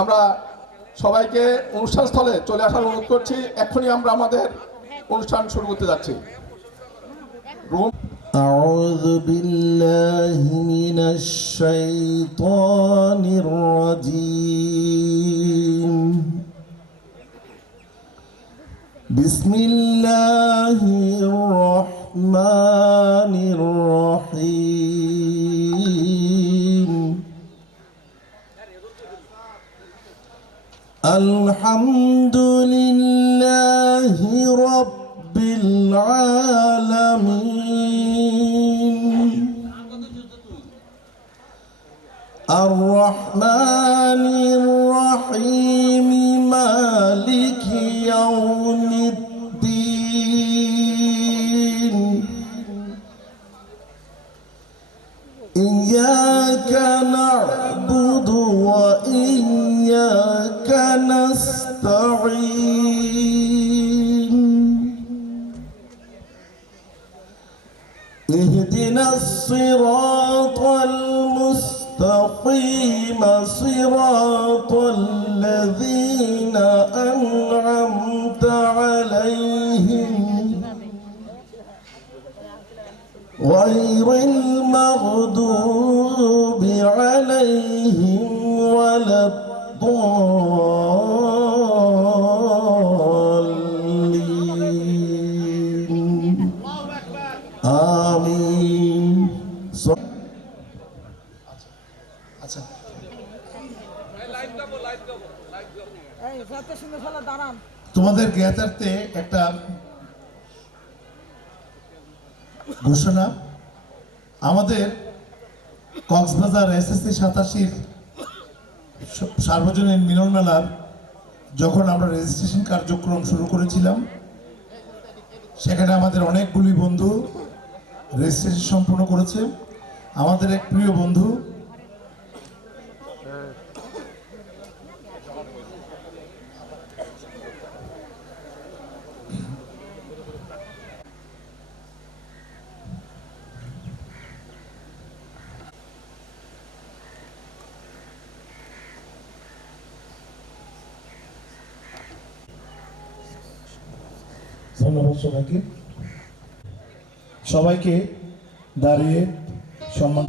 আমরা সবাইকে অনুষ্ঠানস্থলে চলে আসার অনুরোধ করছি। এখনই আমরা আমাদের অনুষ্ঠান শুরু করতে যাচ্ছি। أعوذ بالله من الشيطان الرجيم بسم الله الرحمن الرحيم الحمد لله رب العالمين الرحمن الرحيم مالك يوم الدين إياك نعبد وإياك نستعين اهدنا الصراط المستقيم صراط الذين أنعمت عليهم غير المغضوب عليهم ولا الضالين آمين তোমাদের জ্ঞাতার্থে একটা ঘোষণা। আমাদের কক্সবাজার SSC 87 সার্বজনীন মিলন মেলার যখন আমরা রেজিস্ট্রেশন কার্যক্রম শুরু করেছিলাম, সেখানে আমাদের অনেকগুলি বন্ধু রেজিস্ট্রেশন সম্পূর্ণ করেছে। আমাদের এক প্রিয় বন্ধু ধন্যবাদ সবাইকে দাঁড়িয়ে সম্মান।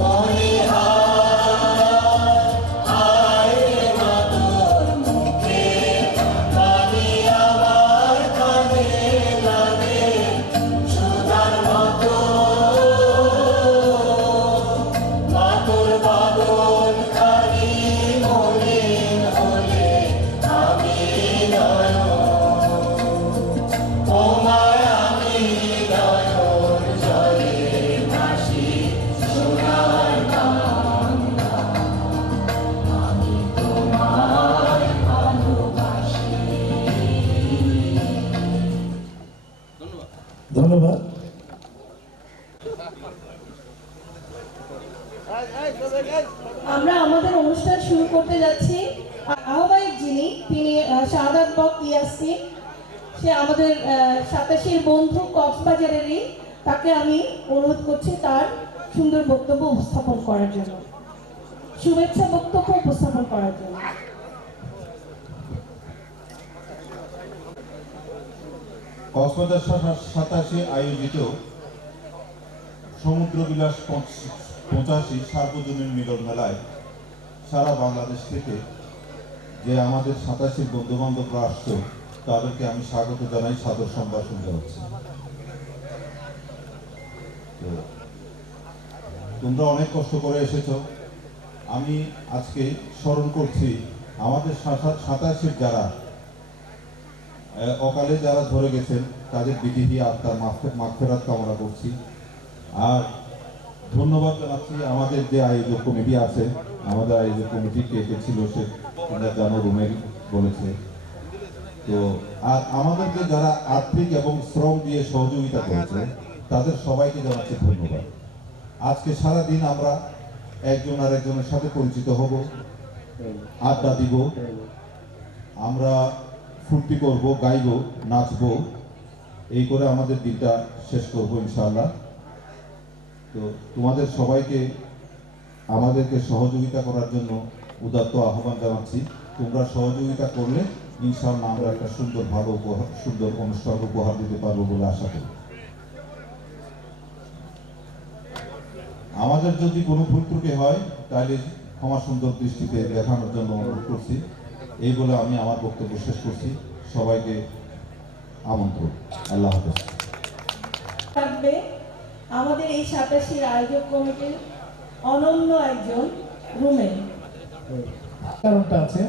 মনে হয় আমরা আমাদের অনুষ্ঠান শুরু করতে যাচ্ছি। আহ্বায়ক যিনি তিনি শাহাদাত বক্ত ইয়াসমিন, সে আমাদের 87 বন্ধু কক্সবাজারেরই। তাকে আমি অনুরোধ করছি তার সুন্দর বক্তব্য উপস্থাপন করার জন্য, শুভেচ্ছা বক্তব্য উপস্থাপন করার জন্য। কক্সবাজার 87 আয়োজিত সমুদ্র বিলাস 85 সার্বজনীন মিলন মেলায় সারা বাংলাদেশ থেকে যে আমাদের 87 বন্ধু বান্ধবরা আসছে তাদেরকে আমি স্বাগত জানাই, সাদর সম্ভাষণ জানাচ্ছি। তো তোমরা অনেক কষ্ট করে এসেছো। আমি আজকে স্মরণ করছি আমাদের 87 যারা অকালে যারা ধরে গেছেন তাদের বিদেহী আত্মার মাগফিরাত কামনা করছি। আর ধন্যবাদ জানাচ্ছি আমাদের যে আয়োজক কমিটি আছে, আমাদের আয়োজক কমিটি কে কে ছিল সে তোমরা জানো, রুমের বলেছে। তো আর আমাদেরকে যারা আর্থিক এবং শ্রম দিয়ে সহযোগিতা করেছে তাদের সবাইকে জানাচ্ছি ধন্যবাদ। আজকে সারাদিন আমরা একজন আর একজনের সাথে পরিচিত হব, আড্ডা দিব, আমরা ফুর্তি করব, গাইব, নাচবো, এই করে আমাদের দিনটা শেষ করব ইনশাআল্লাহ। তো তোমাদের সবাইকে আমাদেরকে সহযোগিতা করার জন্য উদাত্ত আহ্বান জানাচ্ছি। তোমরা সহযোগিতা করলে ইনশাআল্লাহ আমরা একটা সুন্দর ভালো উপহার, সুন্দর অনুষ্ঠান উপহার দিতে পারবো বলে আশা করি। আমাদের যদি কোনো ভুল ত্রুটি হয় তাহলে ক্ষমা সুন্দর দৃষ্টিতে দেখানোর জন্য অনুরোধ করছি। এই বলে আমি আমার বক্তব্য শেষ করছি। সবাইকে আমন্ত্রণ। আল্লাহ হাফেজ। থাকবে আমাদের এই 87 আয়োজক কমিটির অনন্য একজন রুমেন। কারণটা আছে,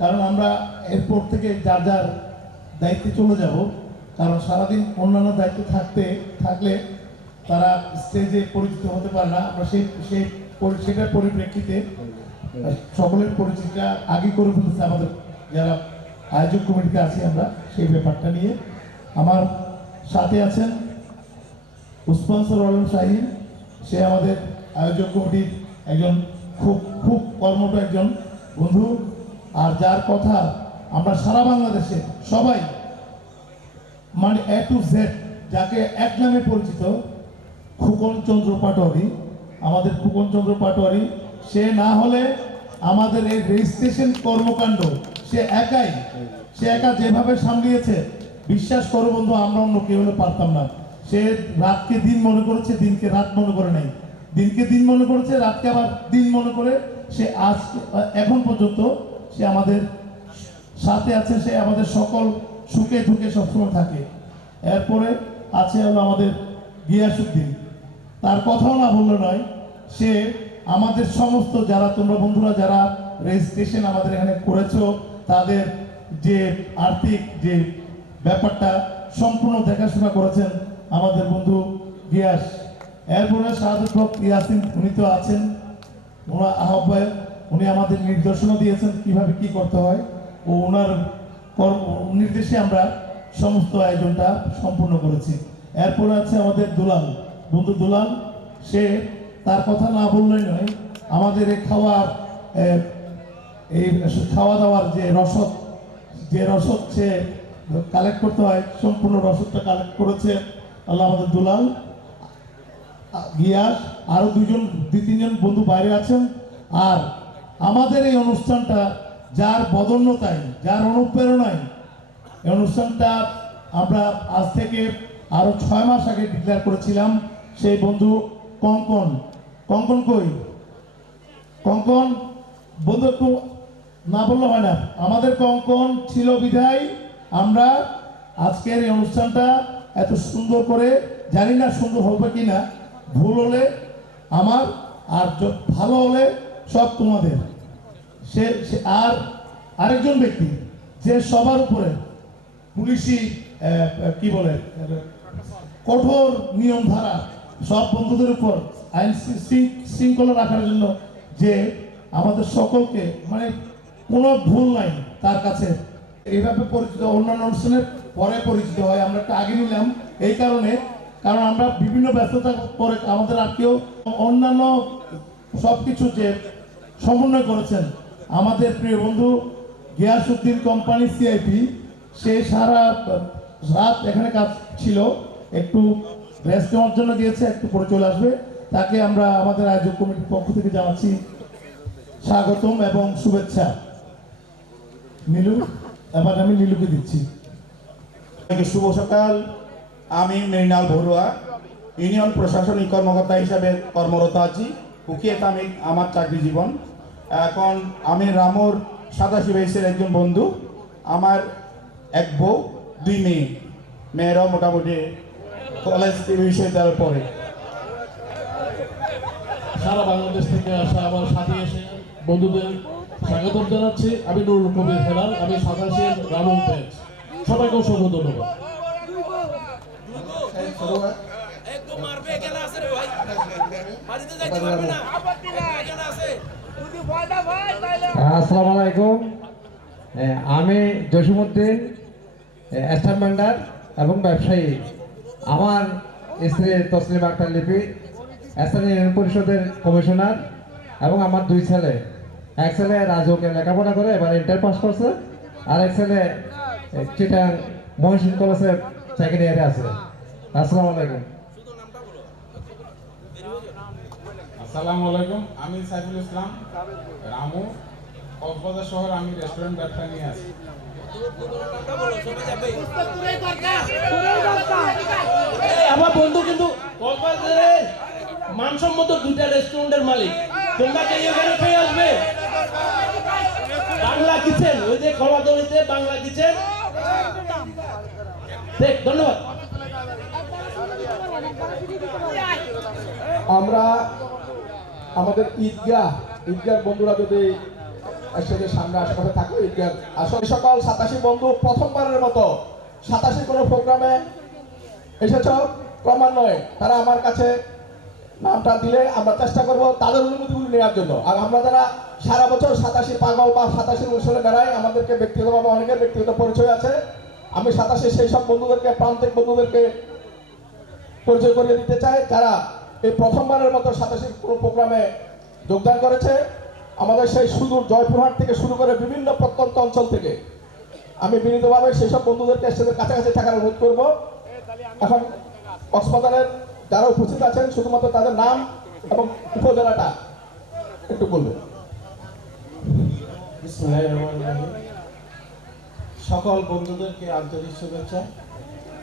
কারণ আমরা এরপর থেকে যার যার দায়িত্বে চলে যাব। কারণ সারাদিন অন্যান্য দায়িত্ব থাকলে তারা স্টেজে পরিচিত হতে পারে না। আমরা সেটার পরিপ্রেক্ষিতে সকলের পরিচিতিটা আগে করে ফেলতেছি আমাদের যারা আয়োজক কমিটিতে আছি আমরা, সেই ব্যাপারটা নিয়ে। আমার সাথে আছেন উসমান আলম শাহীন, সে আমাদের আয়োজক কমিটির একজন খুব কর্মঠ একজন বন্ধু, আর যার কথা আমরা সারা বাংলাদেশে সবাই মানে A to Z যাকে এক নামে পরিচিত, খোকন চন্দ্র পাটোয়ারি। আমাদের খোকন চন্দ্র পাটোয়ারি, সে না হলে আমাদের এই রেজিস্ট্রেশন কর্মকাণ্ড সে একা যেভাবে সামলিয়েছে, বিশ্বাস করো বন্ধু, আমরা অন্য কেউ হলে পারতাম না। সে রাতকে দিন মনে করেছে, দিনকে রাত মনে করে নাই, দিনকে দিন মনে করেছে, রাতকে আবার দিন মনে করে সে আজ এখন পর্যন্ত সে আমাদের সাথে আছে। সে আমাদের সকল সুখে দুঃখে সবসময় থাকে। এরপরে আছে হলো আমাদের গিয়াসউদ্দিন, তার কথাও না বললে নয়। সে আমাদের সমস্ত যারা তোমরা বন্ধুরা যারা রেজিস্ট্রেশন আমাদের এখানে করেছো তাদের যে আর্থিক যে ব্যাপারটা সম্পূর্ণ দেখাশোনা করেছেন আমাদের বন্ধু গিয়াস। এরপরে শাহাদাত বক্ত ইয়াসিন, উনি তো আছেন, ওনার আহ্বায়ক, উনি আমাদের নির্দেশনা দিয়েছেন কিভাবে কি করতে হয়, ও ওনার নির্দেশে আমরা সমস্ত আয়োজনটা সম্পূর্ণ করেছি। এরপরে আছে আমাদের দুলাল, বন্ধু দুলাল, সে তার কথা না বললেই নয়। আমাদের এই খাওয়া দাওয়ার যে রসদ সে কালেক্ট করতে হয়, সম্পূর্ণ রসদটা কালেক্ট করেছে আল্লাহ আমাদের দুলাল। গিয়াস, আরো দুই তিনজন বন্ধু বাইরে আছেন। আর আমাদের এই অনুষ্ঠানটা যার বদন্যতায়, যার অনুপ্রেরণায় এই অনুষ্ঠানটা আমরা আজ থেকে আরো 6 মাস আগে ডিক্লেয়ার করেছিলাম। সেই বন্ধু কঙ্কন কই? কঙ্কন বন্ধু একটু না বললে হয় না। আমাদের কঙ্কন ছিল বিধায় আমরা আজকের এই অনুষ্ঠানটা এত সুন্দর করে, জানি না সুন্দর হবে কিনা, ভুল হলে আমার, আর ভালো হলে সব তোমাদের। সে আর আরেকজন ব্যক্তি যে সবার উপরে পুলিশি কি বলে কঠোর নিয়ম ধারা সব বন্ধুদের উপর আইন শৃঙ্খলা রাখার জন্য, যে আমাদের সকলকে মানে কোনো ভুল নাই তার কাছে, এইভাবে পরিচিত। অন্যান্য অনুষ্ঠানের পরে পরিচিত হয়, আমরা একটা আগে নিলাম এই কারণে, কারণ আমরা বিভিন্ন ব্যস্ততা পরে আমাদের আর কেউ অন্যান্য সব কিছু যে সমন্বয় করেছেন আমাদের প্রিয় বন্ধু গিয়াসউদ্দিন কোম্পানি সিআইপি, সে সারা রাত এখানে কাজ ছিল, একটু রেস্ট নেওয়ার জন্য গিয়েছে, একটু পরে চলে আসবে। তাকে আমরা আমাদের আয়োজক কমিটির পক্ষ থেকে জানাচ্ছি স্বাগতম এবং শুভেচ্ছা। নীলু, এবার আমি নীলুকে দিচ্ছি। শুভ সকাল। আমি মৃণাল বড়ুয়া, ইউনিয়ন প্রশাসনিক কর্মকর্তা হিসাবে কর্মরত আছি। উকিয়ে তামিল আমার চাকরি জীবন। এখন আমি রামুর 87 বয়সের একজন বন্ধু। আমার এক বউ, 2 মেয়ে। মেয়েরাও মোটামুটি কলেজ বিশ্ববিদ্যালয়ে পড়ে। সারা বাংলাদেশ থেকে আসা আমার সাথে এসে বন্ধুদের স্বাগত জানাচ্ছি। আমি নুরুল কবির হেলাল, আমি 87 রামুন পেজ। সবাইকে অসংখ্য ধন্যবাদ। আসসালামু আলাইকুম। আমি জসিমউদ্দিন, স্টাম্প ভেন্ডার এবং ব্যবসায়ী। আমার স্ত্রী তসলিমা আক্তার লিপি, স্থানীয় ইউনিয়ন পরিষদের কমিশনার, এবং আমার 2 ছেলে। এক ছেলে রাজুকে লেখাপড়া করে এবার ইন্টার পাস করছে, আর এক ছেলে চিটাং মহসিন কলেজে সেকেন্ড ইয়ারে আছে। আসসালামু আলাইকুম। আসসালামু আলাইকুম। আমি সাইফুল ইসলাম, রামু, কক্সবাজার শহর। আমি রেস্টুরেন্ট ব্যবসা নিয়ে আছি। আমার বন্ধু কিন্তু কক্সবাজারে মানসম্মত 2টা রেস্টুরেন্টের মালিক। তোমরা কে এখানে খেয়ে আসবে? বাংলা কিচেন, ওই যে কলাতলিতে বাংলা কিচেন। দেখ, ধন্যবাদ। আমরা আমাদের ঈদগাহ বন্ধুরা যদি একসাথে সামনে আশেপাশে থাকো, ঈদগাহ আসলে সকল 87 বন্ধু প্রথমবারের মতো 87 কোনো প্রোগ্রামে এসেছ ক্রমান্বয়ে, তারা আমার কাছে নামটা দিলে আমরা চেষ্টা করব তাদের অনুমতিগুলো নেওয়ার জন্য। আর আমরা যারা সারা বছর 87 পাগল বা 87 অনুষ্ঠানে বেড়াই, আমাদেরকে ব্যক্তিগতভাবে অনেকের ব্যক্তিগত পরিচয় আছে। আমি 87 সেই সব বন্ধুদেরকে, প্রান্তিক বন্ধুদেরকে পরিচয় করিয়ে দিতে চাই, যারা এই প্রথমবারের মতো 87 কোনো প্রোগ্রামে যোগদান করেছে। আমাদের সেই সুদূর জয়পুরহাট থেকে শুরু করে বিভিন্ন প্রত্যন্ত অঞ্চল থেকে আমি বিনীতভাবে সেই সব বন্ধুদেরকে সাথে কাছাকাছি থাকার অনুরোধ করব। এখন কক্সবাজারের যারা উপস্থিত আছেন শুধুমাত্র তাদের নাম এবং উপজেলাটা একটু বলবেন। সকল বন্ধুদেরকে আন্তরিক শুভেচ্ছা।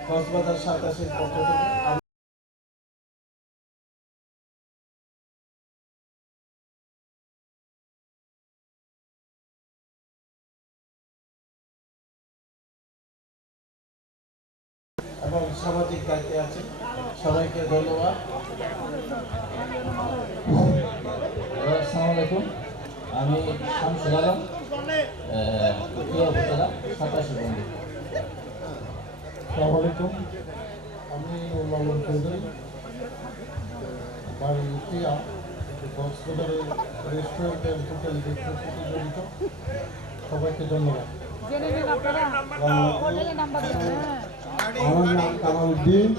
কক্সবাজার 87 পক্ষ থেকে এবং সামাজিক দায়িত্বে আছে। সবাইকে ধন্যবাদ। আসসালামু আলাইকুম। আমি শামসুল আলম, উপজেলা 87 বন্ধু। আসসালামু আলাইকুম। আমি লালন চৌধুরী, বাড়ি টিয়া, কক্সবাজারের রেস্টুরেন্টের হোটেল দেখতে জড়িত। সবাইকে ধন্যবাদ। আমার নাম কামালউদ্দিন,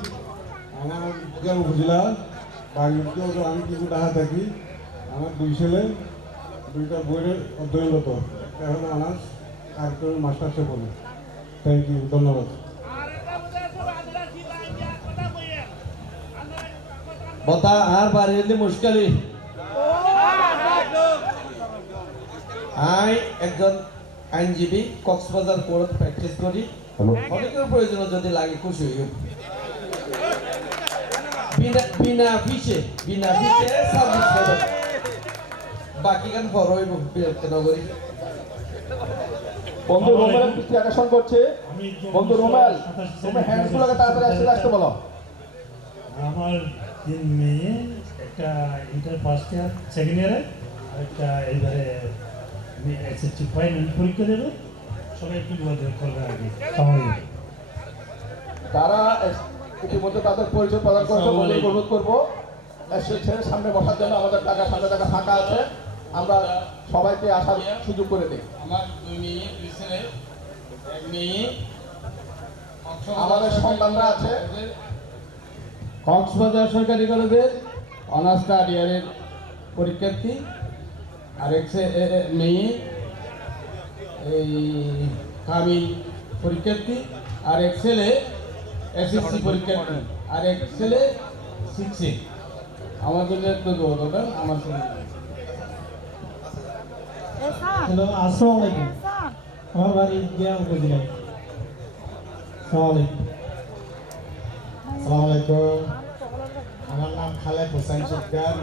আমার বিজ্ঞান উপজেলা বাড়ি। আমি কিছু ঢাকা থাকি। আমার 2 ছেলে, 2টা বইয়ের অধ্যয়নরত, এখন অনার্স কারিগরি মাস্টার্সে পড়ে। থ্যাংক ইউ, ধন্যবাদ। বতা আর বাড়িতে মুশকিল। আমি একজন আইনজীবী, কক্সবাজার কোর্ট প্র্যাকটিস করি। অনেকের প্রয়োজন যদি লাগে খুশি হই। বিনা ফিসে সার্ভিস দেবেন। বাকি গান বড় হইব বিরক্ত নগরী। বন্ধু রোমেলের দৃষ্টি আকর্ষণ করছে। বন্ধু রোমেল, তুমি হ্যান্ডসগুলোকে তাড়াতাড়ি আসতে বলো। আমার 3 মেয়ে, একটা ইন্টার ফার্স্ট ইয়ার সেকেন্ড ইয়ারে, আর একটা এইবারে এসএসসি ফাইনাল পরীক্ষা দেবে। সবাই একটু যোগাযোগ করবে আগে। তারা ইতিমধ্যে তাদের পরিচয় প্রদান করেছে বলে অনুরোধ করবো ছেলের সামনে বসার জন্য। আমাদের সামনে টাকা ফাঁকা আছে, আমরা সবাইকে আসার সুযোগ করে দিই। আমার 2 মেয়ে, 2 ছেলে, 1 মেয়ে। আমাদের সন্তানরা আছে কক্সবাজার সরকারি কলেজের অনার্স থার্ড ইয়ারের পরীক্ষার্থী, আরেক মেয়ে এই কামিল পরীক্ষার্থী, আরেক ছেলে এসএসসি পরীক্ষার্থী, আরেক ছেলে 6-এ। আমার জন্য একটু দোয়া করবেন আমার ছেলে। হ্যালো, আসসালামু আলাইকুম। আমার বাড়ি গিয়া উপজেলায়। আসসালামু আলাইকুম। আমার নাম খালেদ হোসেন শিকদার।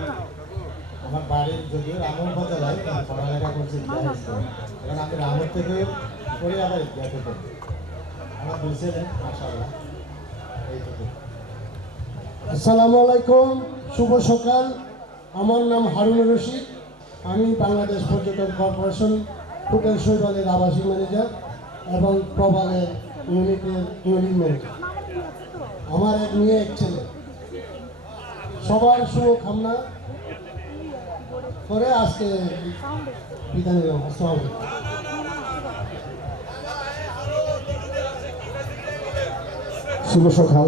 আমার বাড়ি যদিও রামুর উপজেলায়, পড়ালেখা করছি এখন আমি রামুর থেকে করে আবার ইতিহাসে করি। আমার দুই ছেলে, মাশাআল্লাহ। এইটুকু। আসসালামু আলাইকুম, শুভ সকাল। আমার নাম হারুনুর রশিদ। আমি বাংলাদেশ পর্যটন কর্পোরেশন হোটেল শৈবালের আবাসিক ম্যানেজার এবং প্রবালের ইউনিট ম্যানেজার। আমার এক মেয়ে, এক ছেলে। সবার শুভ কামনা করে আজকে বিদায় নিলাম। আসসালামু আলাইকুম। শুভ সকাল।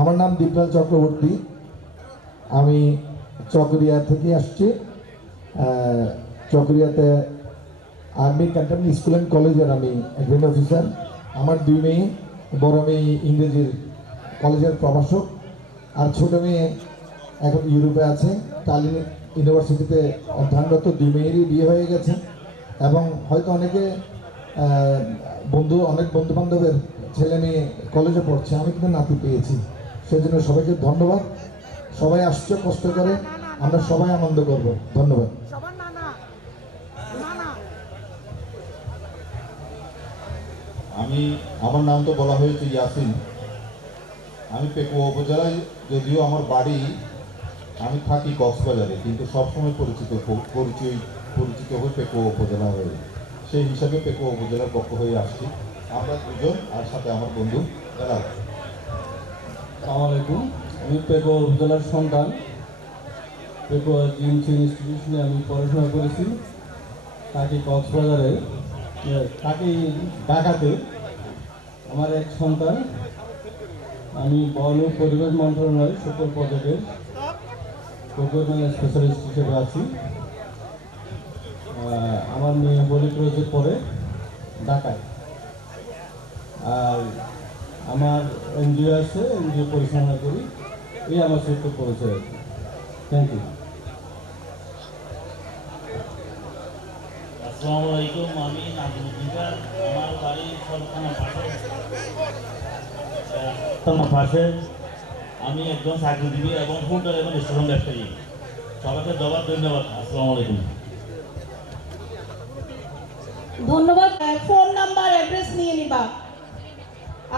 আমার নাম দীপলাল চক্রবর্তী। আমি চকরিয়া থেকে আসছি। চকরিয়াতে আর্মি ক্যান্টনমেন্ট স্কুল অ্যান্ড কলেজের আমি গ্রেড অফিসার। আমার দুই মেয়ে, বড় মেয়ে ইংরেজির কলেজের প্রভাষক, আর ছোট মেয়ে এখন ইউরোপে আছে, টালিন ইউনিভার্সিটিতে অধ্যয়নরত। দুই মেয়েরই বিয়ে হয়ে গেছে এবং হয়তো অনেকে অনেক বন্ধু বান্ধবের ছেলে মেয়ে কলেজে পড়ছে, আমি কিন্তু নাতি পেয়েছি। সেজন্য সবাইকে ধন্যবাদ। সবাই আসছে কষ্ট করে, আমরা সবাই আনন্দ করব। ধন্যবাদ। আমার নাম তো বলা হয়েছে ইয়াসিন। আমি পেকুয়া উপজেলায়, যদিও আমার বাড়ি, আমি থাকি কক্সবাজারে, কিন্তু সবসময় পরিচিত হই পেকুয়া উপজেলা হয়ে। সেই হিসাবে পেকুয়া উপজেলার পক্ষ হয়ে আসছি। আমরা দুজন, আর সাথে আমার বন্ধু এরা। আসসালামু আলাইকুম। আমি পেকুয়া উপজেলার সন্তান। পেকুয়া জিএমসি ইনস্টিটিউশনে আমি পড়াশোনা করেছি। থাকি কক্সবাজারে, থাকি ঢাকাতে। আমার এক সন্তান। আমি বন ও পরিবেশ মন্ত্রণালয় সকল প্রজেক্টের প্রোগ্রামের স্পেশালিস্ট হিসেবে আছি। আমার মেয়ে বলি কলেজে পড়ে ঢাকায়। আর আমার এনজিও আছে, এনজিও পরিচালনা করি। এই আমার ছোট্ট পরিচয়। Thank you. আসসালামু আলাইকুম। আমি নাজিমুদ্দিন খান। আমার বাড়ি থানার পাশে। আমি একজন চাকরিজীবী এবং হোটেল এবং রেস্টুরেন্ট ব্যবসায়ী। সবাইকে ধন্যবাদ। আসসালামু আলাইকুম। ধন্যবাদ। ফোন নাম্বার, অ্যাড্রেস নিয়ে নিবা।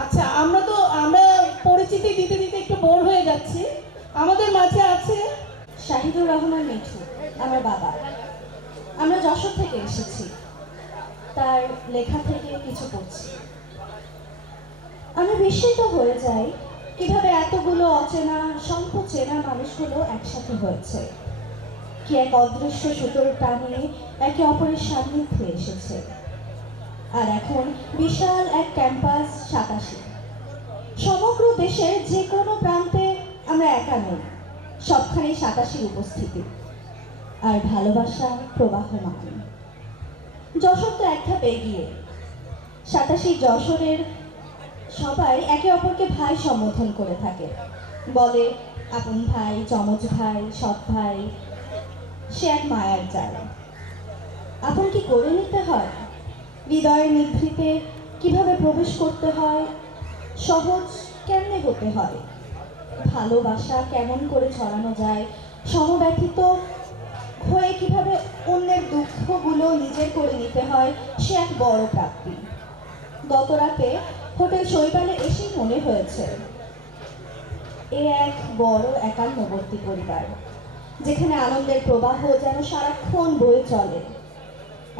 আচ্ছা, আমরা পরিচিতি দিতে দিতে একটু বোর হয়ে যাচ্ছি। আমাদের মাঝে আছে শাহিদুর রহমান মিঠু, আমার বাবা। আমরা যশোর থেকে এসেছি, তার লেখা থেকে কিছু পড়ছি। আমি বিস্মিত হয়ে যাই কিভাবে এতগুলো অচেনা চেনা মানুষগুলো একসাথে হয়েছে। কি এক অদৃশ্য সুতোর টানে একে অপরের সান্নিধ্যে এসেছে। আর এখন বিশাল এক ক্যাম্পাস 87। সমগ্র দেশের যে কোনো প্রান্তে আমরা একা নই, সবখানে 87 উপস্থিতি। আর ভালোবাসা প্রবাহমান। যশোর তো এক ধাপ এগিয়ে। 87 যশোরের সবাই একে অপরকে ভাই সম্বোধন করে থাকে, বলে আপন ভাই, চমচ ভাই, সৎ ভাই। সে এক মায়ার জাল। আপন কি করে নিতে হয়, হৃদয়ের নিভৃতে কিভাবে প্রবেশ করতে হয়, সহজ কেমনে হতে হয়, ভালোবাসা কেমন করে ছড়ানো যায়, সমব্যথিত হয়ে কিভাবে অন্যের দুঃখগুলো নিজের করে নিতে হয়, সে এক বড় প্রাপ্তি। গত রাতে হোটেল শৈবালে এসেই মনে হয়েছে এ এক বড় একান্নবর্তী পরিবার, যেখানে আনন্দের প্রবাহ যেন সারাক্ষণ বয়ে চলে।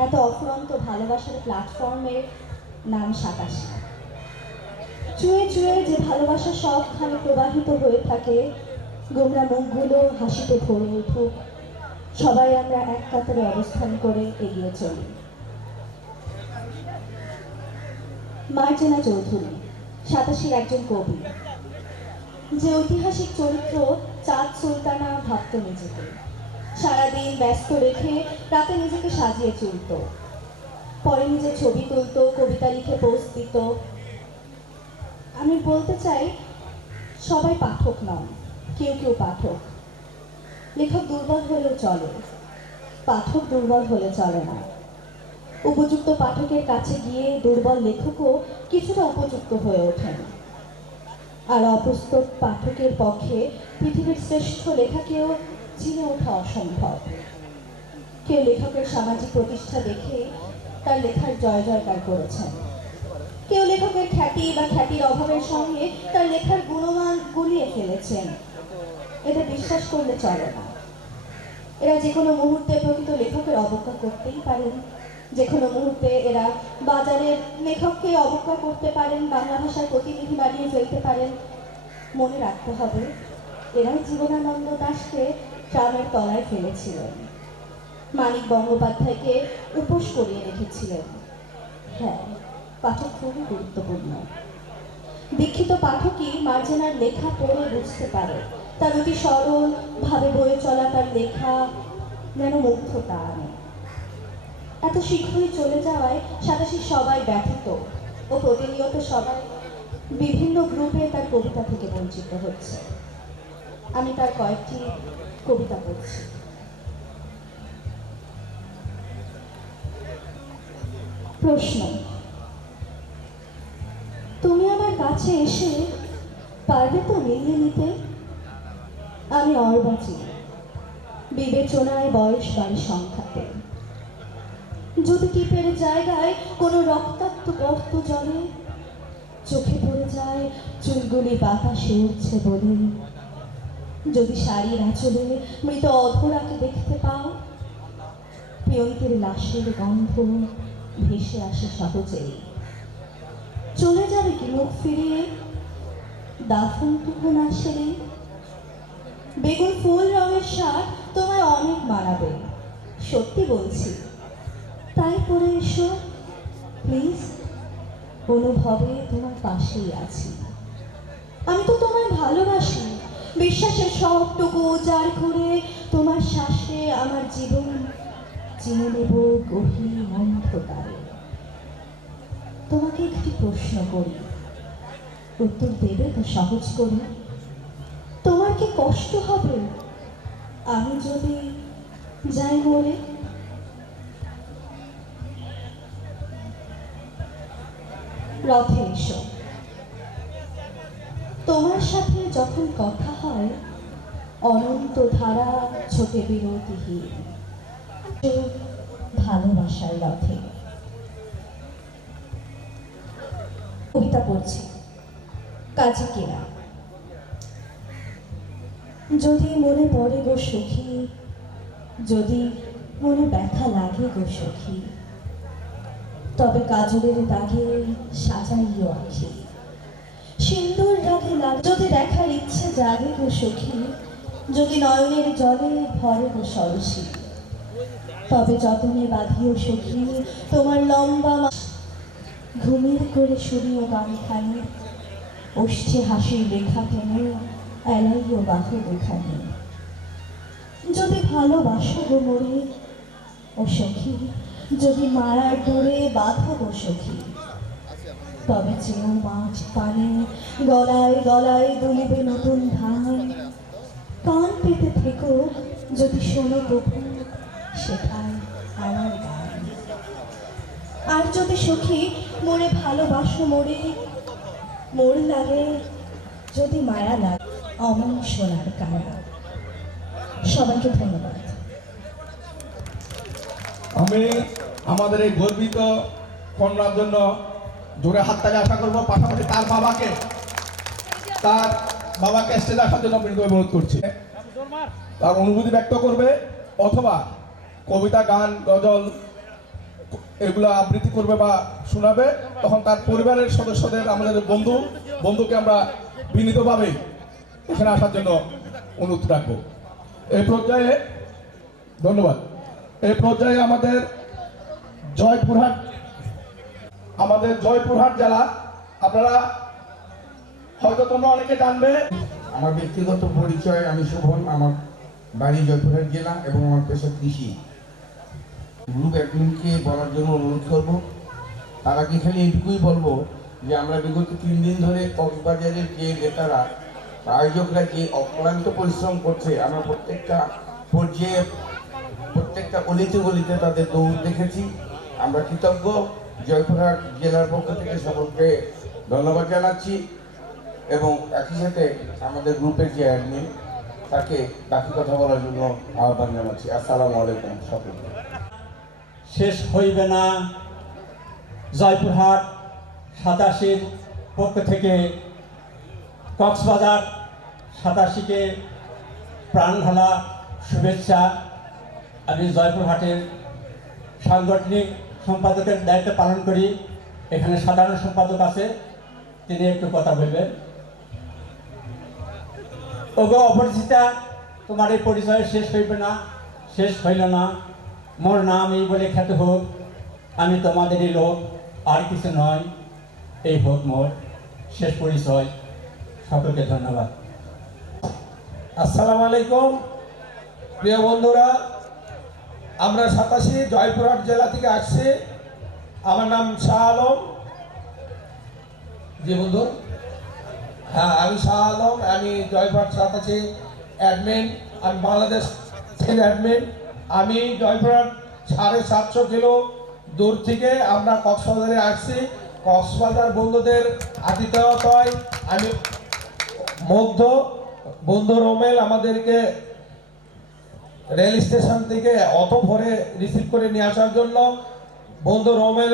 এত অফুরন্ত ভালোবাসার প্ল্যাটফর্মের নাম 87। চুয়ে চুয়ে যে ভালোবাসা সবখানে প্রবাহিত হয়ে থাকে, গোমরা মুখগুলো হাসিতে ভরে উঠুক। সবাই আমরা এক কাতারে অবস্থান করে এগিয়ে চলি। মার্জেনা চৌধুরী 87 একজন কবি, যে ঐতিহাসিক চরিত্র চাঁদ সুলতানা ভাবত নিজেকে। সারা সারাদিন ব্যস্ত রেখে রাতে নিজেকে সাজিয়ে তুলত, পরে নিজের ছবি তুলত, কবিতা লিখে পোস্ট দিত। আমি বলতে চাই, সবাই পাঠক নন, কেউ কেউ পাঠক। লেখক দুর্বল হলেও চলে, পাঠক দুর্বল হলে চলে না। উপযুক্ত পাঠকের কাছে গিয়ে দুর্বল লেখকও কিছুটা উপযুক্ত হয়ে ওঠেন। আর অপ্রস্তুত পাঠকের পক্ষে পৃথিবীর শ্রেষ্ঠ লেখাকেও চিনে ওঠা অসম্ভব। কেউ লেখকের সামাজিক প্রতিষ্ঠা দেখে তার লেখার জয় জয়কার করেছেন, কেউ লেখকের খ্যাতি বা খ্যাতির অভাবের সঙ্গে তার লেখার গুণমান গুলিয়ে ফেলেছেন। এদের বিশ্বাস করলে চলে না। এরা যে কোনো মুহূর্তে প্রকৃত লেখকের অবজ্ঞা করতেই পারেন, যে কোনো মুহূর্তে এরা বাজারের লেখককে অবজ্ঞা করতে পারেন, বাংলা ভাষার প্রতিনিধি বানিয়ে ফেলতে পারেন। মনে রাখতে হবে, এরাই জীবনানন্দ দাশকে ট্রামের তলায় ফেলেছিলেন, মানিক বন্দ্যোপাধ্যায়কে উপোস করিয়ে রেখেছিলেন। হ্যাঁ, পাঠক খুবই গুরুত্বপূর্ণ। দীক্ষিত পাঠকই মার্জেনার লেখা পড়ে বুঝতে পারে, তার অতি সরল ভাবে বয়ে চলা তার লেখা যেন মুগ্ধতা আনে। এত শীঘ্রই চলে যাওয়ায় ৮৭ সবাই ব্যথিত ও প্রতিনিয়ত সবাই বিভিন্ন গ্রুপে তার কবিতা থেকে বঞ্চিত হচ্ছে। আমি তার কয়েকটি কবিতা পড়ছি। প্রশ্ন: তুমি আমার কাছে এসে পারবে তো মিলিয়ে নিতে? আমি অর্বাচী, বিবেচনায় বয়স বাড়ি সংখ্যাতে। যদি টিপের জায়গায় কোনো রক্তাক্ত গর্ত জলে, চোখে পড়ে যায় চুলগুলি বাতাসে উঠছে বলে। যদি শাড়ির আঁচলে মৃত অধরাকে দেখতে পাও, প্রিয়ন্তীর লাশের গন্ধ ভেসে আসে সহজেই। চলে যাবে কি মুখ ফিরিয়ে? দাফনটুকু না সেরে বেগুন ফুল রঙের শার্ট তোমায় অনেক মানাবে, সত্যি বলছি। তাই পরে এসো প্লিজ, অনুভবে তোমার পাশেই আছি। আমি তো তোমায় ভালোবাসি, বিশ্বাসের সবটুকু উজাড় করে তোমার শ্বাসে আমার জীবন চিনে নেব গভীর অন্ধকারে। তোমাকে একটি প্রশ্ন করি, উত্তর দেবে তো সহজ করে? তোমার কি কষ্ট হবে আমি যদি যাই মরে? রথে এসো, তোমার সাথে যখন কথা হয় অনন্ত ধারা ছোটে বিরতিহীন ভালোবাসার রথে। কবিতা পড়ছি, কাজে কেনা। যদি মনে পড়ে গো সখী, যদি মনে ব্যথা লাগে গো সখী, তবে কাজলের দাগে সাজাইও আঁখি। সিন্দুর রাগে লাগে যদি দেখার ইচ্ছে জাগে গো সখী, যদি নয়নের জলে ভরে গো সরসী, তবে যতনে বাঁধিও সখী তোমার লম্বা ঘুমের করে শুনিও গানখানি, ওষ্ঠে হাসির রেখা টেনে এলাইও বাহু দেখানি। যদি ভালোবাসো গো মোরে ও সখী, যদি মায়ার ডোরে বাঁধো গো সখী, তবে চেয়েও মাছ পানে গলায় গলায় দুলিবে নতুন ধান। কান পেতে থেকো যদি শোনো প্রভু শেখায় আমার গান। আর যদি সখী মোরে ভালোবাসো মোরে, মোর লাগে যদি মায়া লাগে অমন সোনার কায়া। সবাইকে ধন্যবাদ। আমি আমাদের এই গর্বিত কন্যার জন্য জোরে হাততালি আশা করবো। পাশাপাশি তার বাবাকে স্টেজে আসার জন্য বিনীত অনুরোধ করছি। তার অনুভূতি ব্যক্ত করবে অথবা কবিতা, গান, গজল এগুলো আবৃত্তি করবে বা শোনাবে। তখন তার পরিবারের সদস্যদের, আমাদের বন্ধুকে আমরা বিনীতভাবে এখানে আসার জন্য অনুরোধ রাখবো। এই পর্যায়ে ধন্যবাদ। এই পর্যায়ে আমাদের জয়পুরহাট জেলা, আপনারা হয়তো তোমরা অনেকে জানবে। আমার ব্যক্তিগত পরিচয়, আমি শোভন। আমার বাড়ি জয়পুরহাট জেলা এবং আমার পেশা কৃষি। গ্রুপ অ্যাডমিনকে বলার জন্য অনুরোধ করব। তার আগে খালি এইটুকুই বলবো যে আমরা বিগত 3 দিন ধরে কক্সবাজারের যে নেতারা আয়োজকরা যে অক্লান্ত পরিশ্রম করছে, আমরা প্রত্যেকটা পর্যায়ে প্রত্যেকটা গলিতে গলিতে তাদের দৌড় দেখেছি। আমরা কৃতজ্ঞ। জয়পুরহাট জেলার পক্ষ থেকে সকলকে ধন্যবাদ জানাচ্ছি এবং একই সাথে আমাদের গ্রুপের যে অ্যাডমিন তাকে বাকি কথা বলার জন্য আহ্বান জানাচ্ছি। আসসালামু আলাইকুম সকলকে। শেষ হইবে না জয়পুরহাট 87-র পক্ষ থেকে কক্সবাজার 87-কে প্রাণ ঢালা শুভেচ্ছা। আমি জয়পুরহাটের সাংগঠনিক সম্পাদকের দায়িত্ব পালন করি। এখানে সাধারণ সম্পাদক আছে, তিনি একটু কথা বলবেন। ওগো অপরিচিতা, তোমার এই পরিচয় শেষ হইবে না, শেষ হইল না। মোর নাম এই বলে খ্যাত হোক, আমি তোমাদেরই লোক, আর কিছু নয়। এই হোক মোর শেষ পরিচয়। সকলকে ধন্যবাদ। আসসালামু আলাইকুম প্রিয় বন্ধুরা, আমরা 87 জয়পুরহাট জেলা থেকে আসছি। আমার নাম শাহ আলম। জি বন্ধু, হ্যাঁ আমি শাহ আলম, আমি জয়পুরহাট 87 অ্যাডমিন, আমি বাংলাদেশ অ্যাডমিন। আমি জয়পুরহাট 750 কিলো দূর থেকে আমরা কক্সবাজারে আসছি। কক্সবাজার বন্ধুদের আতিথেয়তায় আমি মুগ্ধ। বন্ধু রমেল আমাদেরকে রেল স্টেশন থেকে অটো ভরে রিসিভ করে নিয়ে আসার জন্য, বন্ধু রমেল,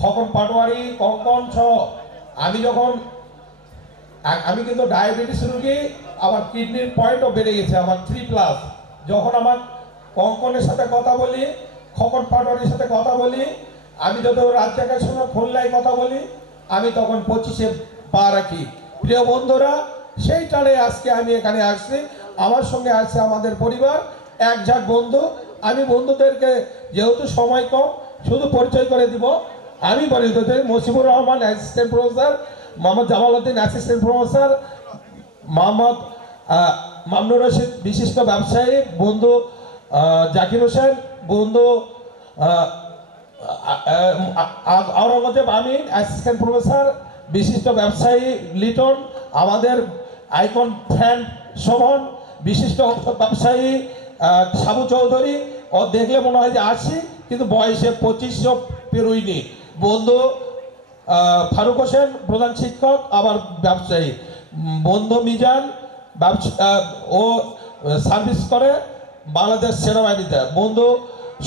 খকন পাটোয়ারি, কঙ্কন সহ আমি কিন্তু ডায়াবেটিস রোগী, আমার কিডনির পয়েন্টও বেড়ে গেছে, আমার 3+। যখন আমার কঙ্কনের সাথে কথা বলি, খকন পাটোয়ারির সাথে কথা বলি, আমি যত রাত জায়গার সময় খুলনায় কথা বলি, আমি তখন 25-এ পা রাখি। প্রিয় বন্ধুরা, সেই টানে আজকে আমি এখানে আসছি। আমার সঙ্গে আছে আমাদের পরিবার, এক ঝাঁক বন্ধু। আমি বন্ধুদেরকে যেহেতু সময় কম, শুধু পরিচয় করে দিব। আমি পরিচিত Mosibur Rahman assistant professor, Mohammad Jamal Uddin assistant professor, Mohammad Mamnur Rashid বিশিষ্ট ব্যবসায়ী, বন্ধু জাকির হোসেন, বন্ধু আওরঙ্গজেব আমিন অ্যাসিস্ট্যান্ট প্রফেসর, বিশিষ্ট ব্যবসায়ী লিটন, আমাদের আইকন ফ্যান শোভন, বিশিষ্ট ব্যবসায়ী সাবু চৌধুরী। ও দেখলে মনে হয় যে 80, কিন্তু বয়সে 25 পেরোয়নি। বন্ধু ফারুক হোসেন প্রধান শিক্ষক, আবার ব্যবসায়ী। বন্ধু মিজান ও সার্ভিস করে বাংলাদেশ সেনাবাহিনীতে। বন্ধু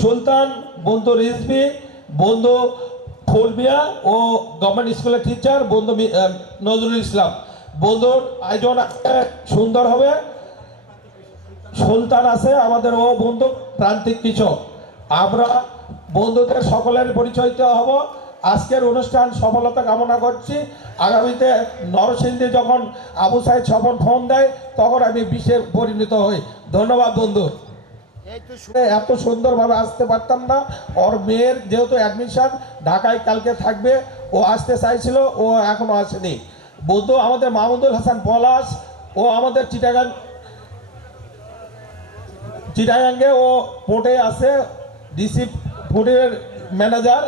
সুলতান, বন্ধু রিজভি, বন্ধু ফুলমিয়া ও গভর্নমেন্ট স্কুলের টিচার, বন্ধু নজরুল ইসলাম। বন্ধুর আয়োজন সুন্দর হবে। সুলতান আছে আমাদের, ও বন্ধু প্রান্তিক কৃষক। আমরা বন্ধুদের সকলের পরিচয় হব। আজকের অনুষ্ঠান সফলতা কামনা করছি। আগামীতে নরসিংদী যখন আবু সাইদ স্বপন ফোন দেয়, তখন আমি বিশে পরিণত হই। ধন্যবাদ বন্ধু। এত সুন্দরভাবে আসতে পারতাম না। ওর মেয়ের যেহেতু অ্যাডমিশন ঢাকায় কালকে থাকবে, ও আসতে চাইছিল, ও এখনো আসেনি। বন্ধু আমাদের মাহমুদুল হাসান পলাশ, ও আমাদের চিটাগাঙ্গে ও পোর্টে আছে, ডিসি পোর্টের ম্যানেজার।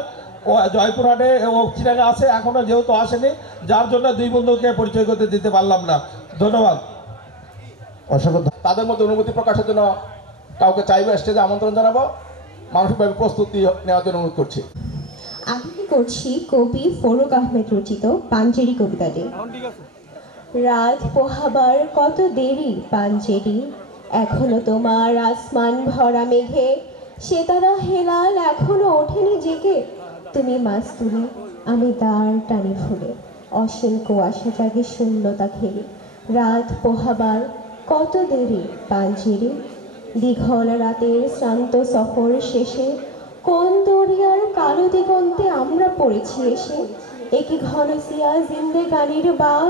ও জয়পুরহাটে ও চিটাগাঙ্গে আছে, এখনো যেহেতু আসেনি, যার জন্য দুই বন্ধুকে পরিচয় করতে দিতে পারলাম না। ধন্যবাদ। অসংখ্য তাদের মধ্যে অনুমতি প্রকাশের জন্য কাউকে চাইবে স্টেজে আমন্ত্রণ জানাবো। মানসিকভাবে প্রস্তুতি নেওয়ার জন্য অনুরোধ করছি। আবৃত্তি করছি কবি ফরুক আহমেদ রচিত পাঞ্জেরি কবিতাটি। রাত পোহাবার কত দেরি পাঞ্জেরি, এখনো তোমার আসমান ভরা মেঘে, সেতারা হেলাল এখনো ওঠেনি জেগে। তুমি মাছ তুলে, আমি দাঁড় টানি ফুলে, অসীম কুয়াশা জাগে শূন্যতা ঘেরে। রাত পোহাবার কত দেরি পাঞ্জেরি, দীঘল রাতের শ্রান্ত সফর শেষে কোন দরিয়ার কালো দিগন্তে আমরা পড়েছি এসে। একি ঘনসিয়া জিন্দেগানির বাঘ,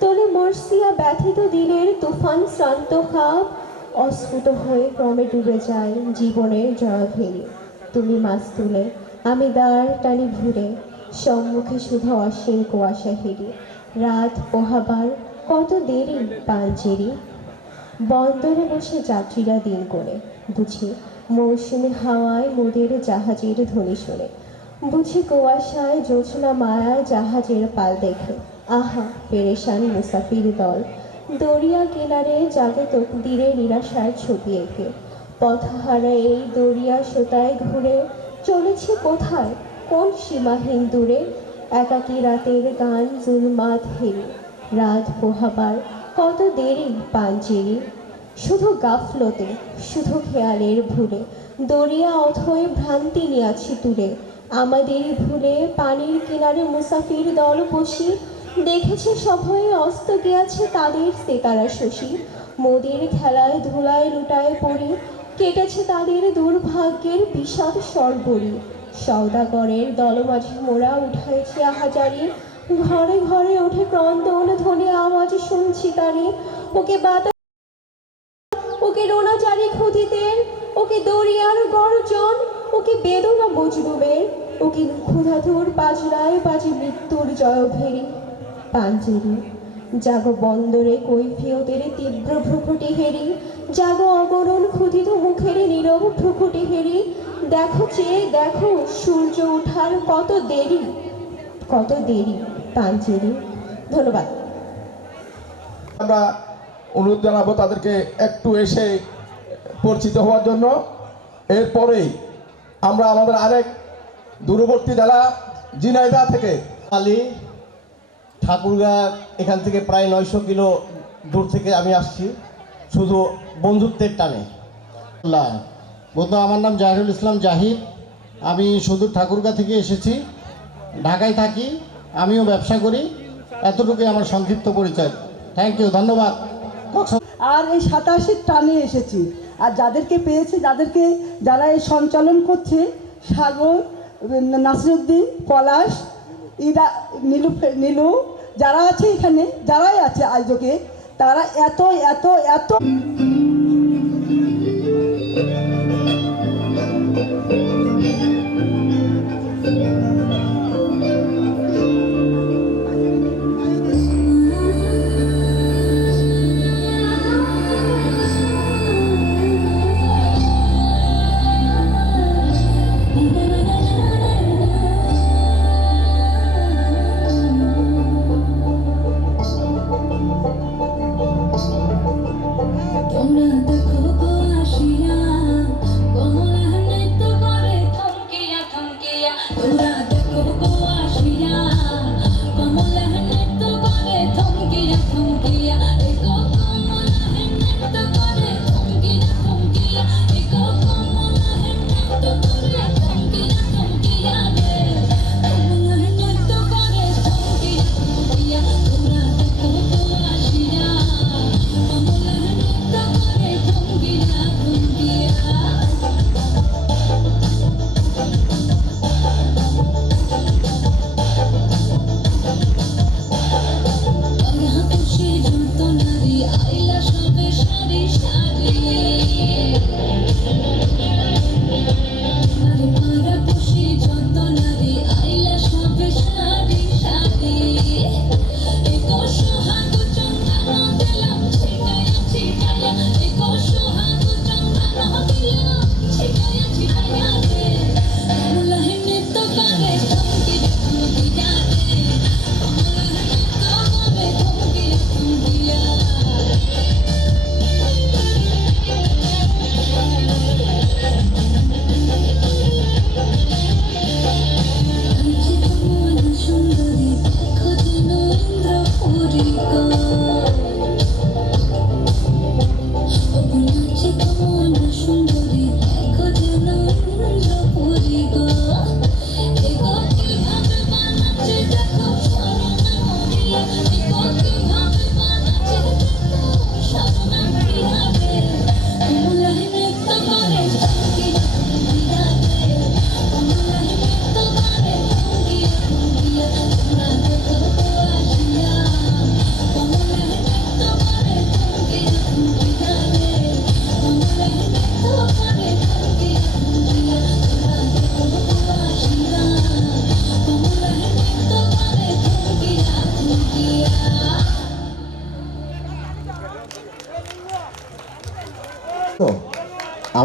তোলে মরসিয়া ব্যথিত দিলের তুফান শ্রান্ত খাপ। অস্ফুট হয়ে ক্রমে ডুবে যায় জীবনের জলাভেরি। তুমি মাছ তুলে, আমি দাঁড় টানি ঘুরে, সম্মুখে শুধু অসীম কুয়াশা হেরি। রাত পোহাবার কত দেরি পাঞ্জেরি। বন্দরে বসে যাত্রীরা দিন করে, বুঝি মৌসুমি হাওয়ায় মোদের জাহাজের ধ্বনি শোনে, বুঝি কুয়াশায় জোছনা মায়ায় জাহাজের পাল দেখে। আহা পেরেশান মুসাফির দল, দরিয়া কিনারে জাগে তকদিরে নিরাশার ছবি এঁকে। পথহারা এই দরিয়া সোতায় ঘুরে চলেছে কোথায়, কোন সীমাহীন দূরে। একাকী রাতের গান জুলমাত হেরে, রাত পোহাবার কত দেরি পাঞ্জেরি। শুধু গাফলতে, শুধু খেয়ালের ভুলে, দরিয়া অথই ভ্রান্তি নিয়াছি তুলে। আমাদের ভুলে পানির কিনারে মুসাফির দল বসি, দেখেছে সভয়ে অস্ত গিয়াছে তাদের সেতারা শশী। মোদের খেলায় ধুলায় লুটায় পড়ে কেটেছে তাদের দুর্ভাগ্যের বিষাদ সর্বরি। সওদাগরের দলমাঝে মোরা উঠাইছে আহাজারি, ঘরে ঘরে ওঠে ক্রন্দন ধ্বনি আওয়াজ শুনছি তারে। ওকে বাতা, ওকে রোনাচারি খুদিতের, ওকে দরিয়ার গর্জন, ওকে বেদনা মজলুমের, ওকে ক্ষুধাতুর পাজরায় বাজে মৃত্যুর জয়ভেরি। পাঞ্জেরি জাগো বন্দরে কৈফিয়তের তীব্র ভ্রুকুটি হেরি, জাগো অগরণ ক্ষুধিত মুখের নীরব ভ্রুকুটি হেরি। দেখো চেয়ে দেখো সূর্য ওঠার কত দেরি, কত দেরি পাঞ্জেরি। ধন্যবাদ। আমরা অনুরোধ জানাবো তাদেরকে একটু এসে পরিচিত হওয়ার জন্য। এরপরেই আমরা আমাদের আরেক দূরবর্তী জেলা ঝিনাইদহ থেকে আলী ঠাকুরগাঁ, এখান থেকে প্রায় 900 কিলো দূর থেকে আমি আসছি শুধু বন্ধুত্বের টানে। বন্ধু, আমার নাম জাহিরুল ইসলাম জাহিদ, আমি শুধু ঠাকুরগাঁ থেকে এসেছি, ঢাকায় থাকি, আমিও ব্যবসা করি, এতটুকুই আমার সংক্ষিপ্ত পরিচয়। থ্যাংক ইউ, ধন্যবাদ। আর এই 87 টানে এসেছি, আর যাদেরকে পেয়েছি, যারা এই সঞ্চালন করছে, সাগর, নাসিরুদ্দিন, পলাশ, ইরা, নীলু, যারা আছে এখানে, যারাই আছে আয়োজকে, তারা এত এত এত তোমরা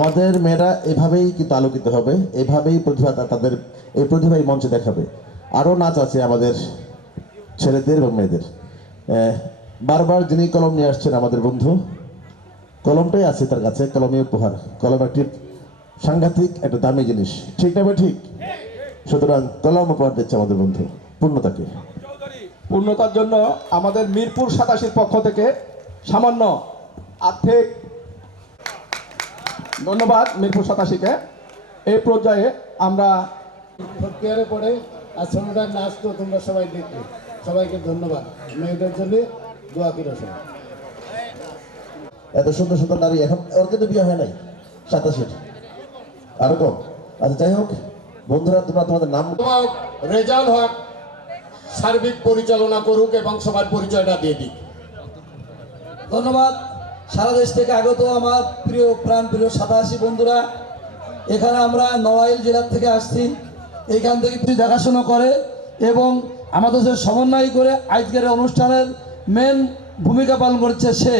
আমাদের মেয়েরা এভাবেই কিন্তু আলোকিত হবে, এভাবেই প্রতিভা তাদের এই প্রতিভাই মঞ্চে দেখাবে। আরও নাচ আছে আমাদের ছেলেদের এবং মেয়েদের। বারবার যিনি কলম নিয়ে আসছেন আমাদের বন্ধু, কলমটাই আছে তার কাছে, কলমই উপহার। কলম একটি সাংঘাতিক একটা দামি জিনিস, ঠিক না? ঠিক। সুতরাং কলম উপহার দিচ্ছে আমাদের বন্ধু পূর্ণতাকে। পূর্ণতার জন্য আমাদের মিরপুর 87 পক্ষ থেকে সামান্য আর্থিক ধন্যবাদ মিরপুর 87-কে। এই পর্যায়ে আমরা প্রক্রিয়ারে পড়ে আশ্রমটার নাচ তো তোমরা সবাই দেখবে। সবাইকে ধন্যবাদ। মেয়েদের জন্য দোয়া করে সবাই। এত সুন্দর সুন্দর নারী, এখন ওর কিন্তু বিয়ে হয় নাই 87 আরো কম। আচ্ছা, যাই হোক বন্ধুরা, তোমরা তোমাদের নাম। রেজাউল হক সার্বিক পরিচালনা করুক এবং সবার পরিচয়টা দিয়ে দিক। ধন্যবাদ। সারা দেশ থেকে আগত আমার প্রিয় প্রাণ প্রিয় 87 বন্ধুরা, এখানে আমরা নড়াইল জেলার থেকে আসছি। এখান থেকে দেখাশোনা করে এবং আমাদের সাথে সমন্বয় করে আজকের অনুষ্ঠানের মেন ভূমিকা পালন করছে সে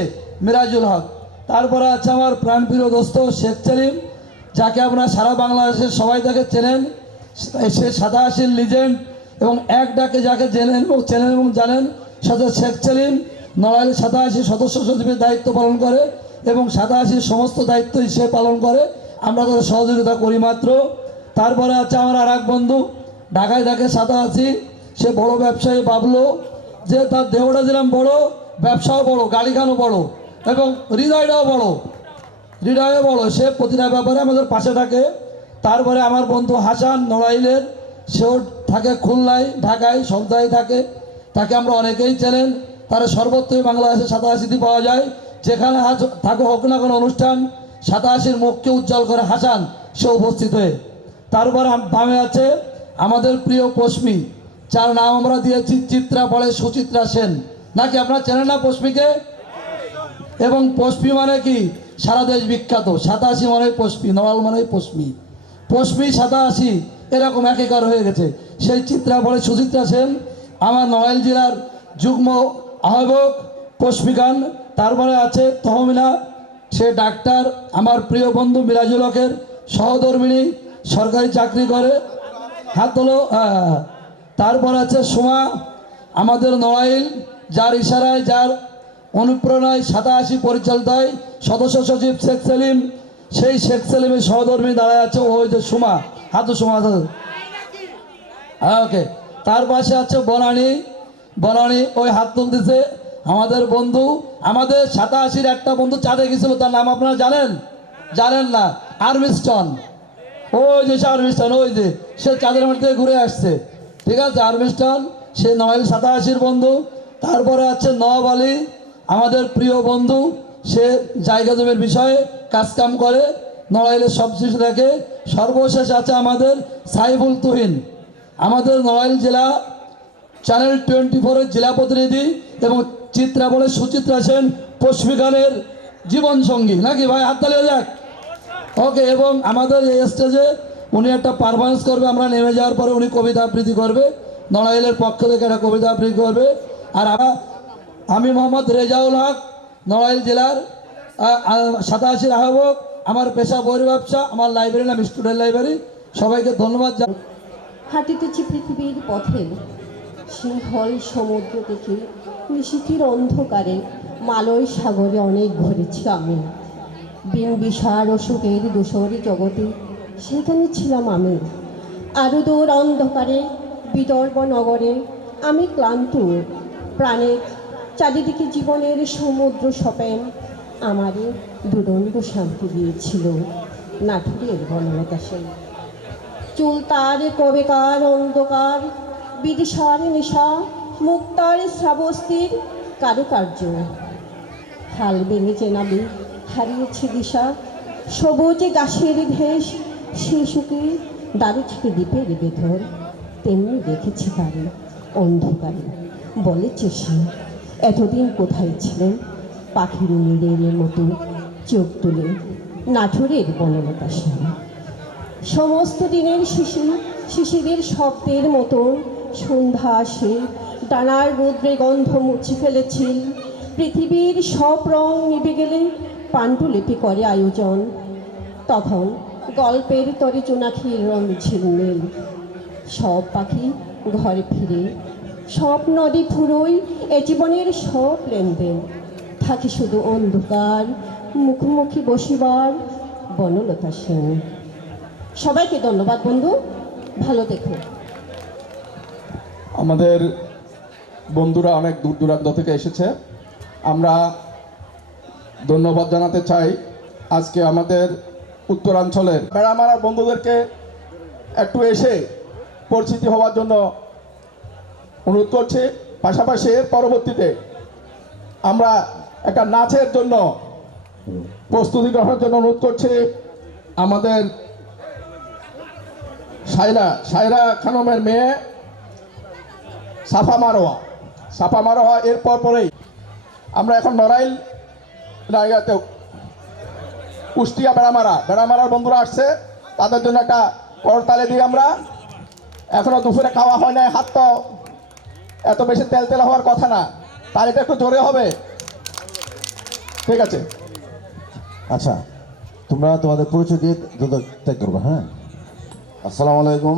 মিরাজুল হক। তারপরে আছে আমার প্রাণপ্রিয় দোস্ত শেখ সেলিম, যাকে আপনারা সারা বাংলাদেশের সবাই তাকে চেনেন। সে 87 লিজেন্ড এবং এক ডাকে যাকে জেনেন এবং চেনেন এবং জানেন, সাথে শেখ সেলিম নড়াইল 87 সদস্য সচিবের দায়িত্ব পালন করে এবং 87 সমস্ত দায়িত্বই সে পালন করে। আমরা তাদের সহযোগিতা করি মাত্র। তারপরে আছে আমার আর এক বন্ধু, ঢাকায় থাকে 87, সে বড় ব্যবসায়ী। ভাবলো যে তার দেহটা দিলাম বড়, ব্যবসাও বড়, গাড়িখানও বড় এবং হৃদয়টাও বড়। সে প্রতিটা ব্যাপারে আমাদের পাশে থাকে। তারপরে আমার বন্ধু হাসান নড়াইলের, সেও থাকে খুলনায়, ঢাকায়, সন্ধ্যায় থাকে। তাকে আমরা অনেকেই চেনেন। তার সর্বত্রই বাংলাদেশে 87 পাওয়া যায়। যেখানে থাকে হোক না কোনো অনুষ্ঠান, 87 মুখকে উজ্জ্বল করে হাসান সে উপস্থিত হয়ে। তারপর বামে আছে আমাদের প্রিয় পশ্মি, যার নাম আমরা দিয়েছি চিত্রা পড়ে সুচিত্রা সেন। নাকি আপনারা চেনেন না পশ্মিকে? এবং পশ্মি মানে কি সারা দেশ বিখ্যাত। 87 মানে পশ্মি, নড়াইল মানে পশ্মি, 87 এরকম একাকার হয়ে গেছে। সেই চিত্রা পড়ে সুচিত্রা সেন আমার নড়াইল জেলার যুগ্ম আহ্বায়ক পশ্মিকান। তারপরে আছে তহমিনা, সে ডাক্তার, আমার প্রিয় বন্ধু মিরাজুল হকের সহধর্মিণী, সরকারি চাকরি করে, হাত তোলো। তারপর আছে সুমা, আমাদের নড়াইল, যার ইশারায় যার অনুপ্রেরণায় 87 পরিচালিতায় সদস্য সচিব শেখ সেলিম, সেই শেখ সেলিমের সহধর্মী দাঁড়ায় আছে ওই যে সুমা, হাতু সুমা। ওকে। তার পাশে আছে বনানী, ওই হাত তুলতেছে আমাদের বন্ধু। আমাদের 87 একটা বন্ধু চাঁদে গেছিল, তার নাম আপনারা জানেন না? আর্মিস্টন। ওই যে আর্মিস্টন, ওই যে সে চাঁদের মাটি থেকে ঘুরে আসছে। ঠিক আছে, আর্মিস্টন সে নড়াইল 87 বন্ধু। তারপরে আছে নওয়াব আলী, আমাদের প্রিয় বন্ধু, সে জায়গা জমির বিষয়ে কাজকাম করে, নড়াইলের সব কিছু দেখে। সর্বশেষ আছে আমাদের সাইফুল তুহিন, আমাদের নড়াইল জেলা চ্যানেল 24-এর জেলা প্রতিনিধি এবং চিত্রা বলে সুচিত্রা সেন পশ্মিকানের জীবনসঙ্গী। নাকি ভাই? হাততালি হয়ে যাক। ওকে। এবং আমাদের এই স্টেজে উনি একটা পারফরমেন্স করবে, আমরা নেমে যাওয়ার পরে উনি কবিতা আবৃত্তি করবে, নড়াইলের পক্ষ থেকে একটা কবিতা আবৃত্তি করবে। আর আমি মোহাম্মদ রেজাউল হক, নড়াইল জেলার 87 আহ্বায়ক। আমার পেশা বই ব্যবসা, আমার লাইব্রেরি নাম স্টুডেন্ট লাইব্রেরি। সবাইকে ধন্যবাদ। হাঁটিতেছি পৃথিবীর পথে, সিংহল সমুদ্র থেকে নিশীথের অন্ধকারে মালয় সাগরে অনেক ঘুরেছি আমি। বিম্বিসার অশোকের দোসরি জগতে সেখানে ছিলাম আমি। আরো দূর অন্ধকারে বিদর্ভ নগরে আমি ক্লান্ত প্রাণে, চারিদিকে জীবনের সমুদ্র সপেন আমারে দুদণ্ড শান্তি দিয়েছিল নাটুরের বনলতা সেন। চুল তার কবেকার অন্ধকার, বিদিশার নেশা, মুক্তার শ্রাবস্তির কারুকার্য। হাল ভেঙে চেনাবে হারিয়েছে দিশা, সবুজে গাছের ভেষ, শিশুকে দারুচিকে দ্বীপের বেধর। তেমনি দেখেছি তারে অন্ধকারে, বলেছে সে এতদিন কোথায় ছিলেন, পাখির নিড়ের মতো চোখ তুলে নাটুরের বনলতা সেন। সমস্ত দিনের শিশিরের শব্দের মতন সন্ধ্যা আসে, ডানার রৌদ্রে গন্ধ মুছে ফেলেছিল। পৃথিবীর সব রং নিভে গেলে পাণ্ডুলিপি করে আয়োজন। তখন গল্পের তরি চুনাখির রং ঝিলমিল, সব পাখি ঘরে ফিরে, সব নদী ফুরোই এ জীবনের সব লেনদেন, থাকি শুধু অন্ধকার মুখোমুখি বসিবার বনলতা সেন। সবাইকে ধন্যবাদ বন্ধু, ভালো দেখো। আমাদের বন্ধুরা অনেক দূর দূরান্ত থেকে এসেছে, আমরা ধন্যবাদ জানাতে চাই আজকে আমাদের উত্তরাঞ্চলের বেড়ামারার বন্ধুদেরকে একটু এসে পরিচিতি হওয়ার জন্য অনুরোধ করছি। পাশাপাশি এর পরবর্তীতে আমরা একটা নাচের জন্য প্রস্তুতি গ্রহণের জন্য অনুরোধ করছি আমাদের সায়রা খানমের মেয়ে সাফা মারোয়া। এরপর পরেই আমরা এখন নড়াইল জায়গাতে কুষ্টিয়া বেড়ামারার বন্ধুরা আসছে, তাদের জন্য একটা করতালে দিই আমরা। এখনো দুপুরে খাওয়া হয় নাই, হাত তো এত বেশি তেল হওয়ার কথা না, তালিটা একটু জোরে হবে, ঠিক আছে? আচ্ছা, তোমরা তোমাদের পরিচয় দিয়ে ত্যাগ করবো। হ্যাঁ, আসসালামু আলাইকুম,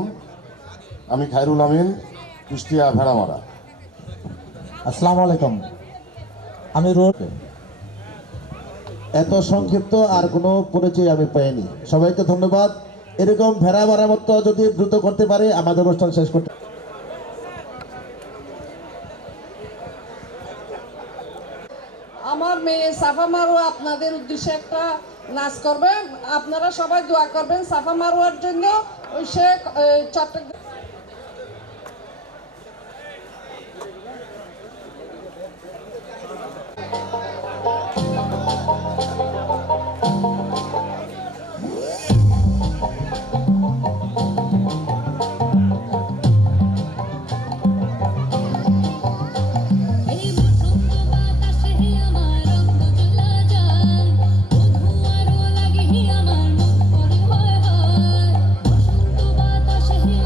আমি খায়রুল আমিন, কুষ্টিয়া ভেড়ামারা। আসসালামু আলাইকুম, আমি এত সংক্ষিপ্ত আর কোনো পরিচয় আমি পাইনি। সবাইকে ধন্যবাদ। এরকম ভেড়া মারার মতো যদি দ্রুত করতে পারে আমাদের অনুষ্ঠান শেষ করতে। আমার মেয়ে সাফা মারোয়া আপনাদের উদ্দেশ্যে একটা নাচ করবে, আপনারা সবাই দোয়া করবেন সাফা মারোয়ার জন্য। সে চট্টগ্রাম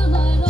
আমার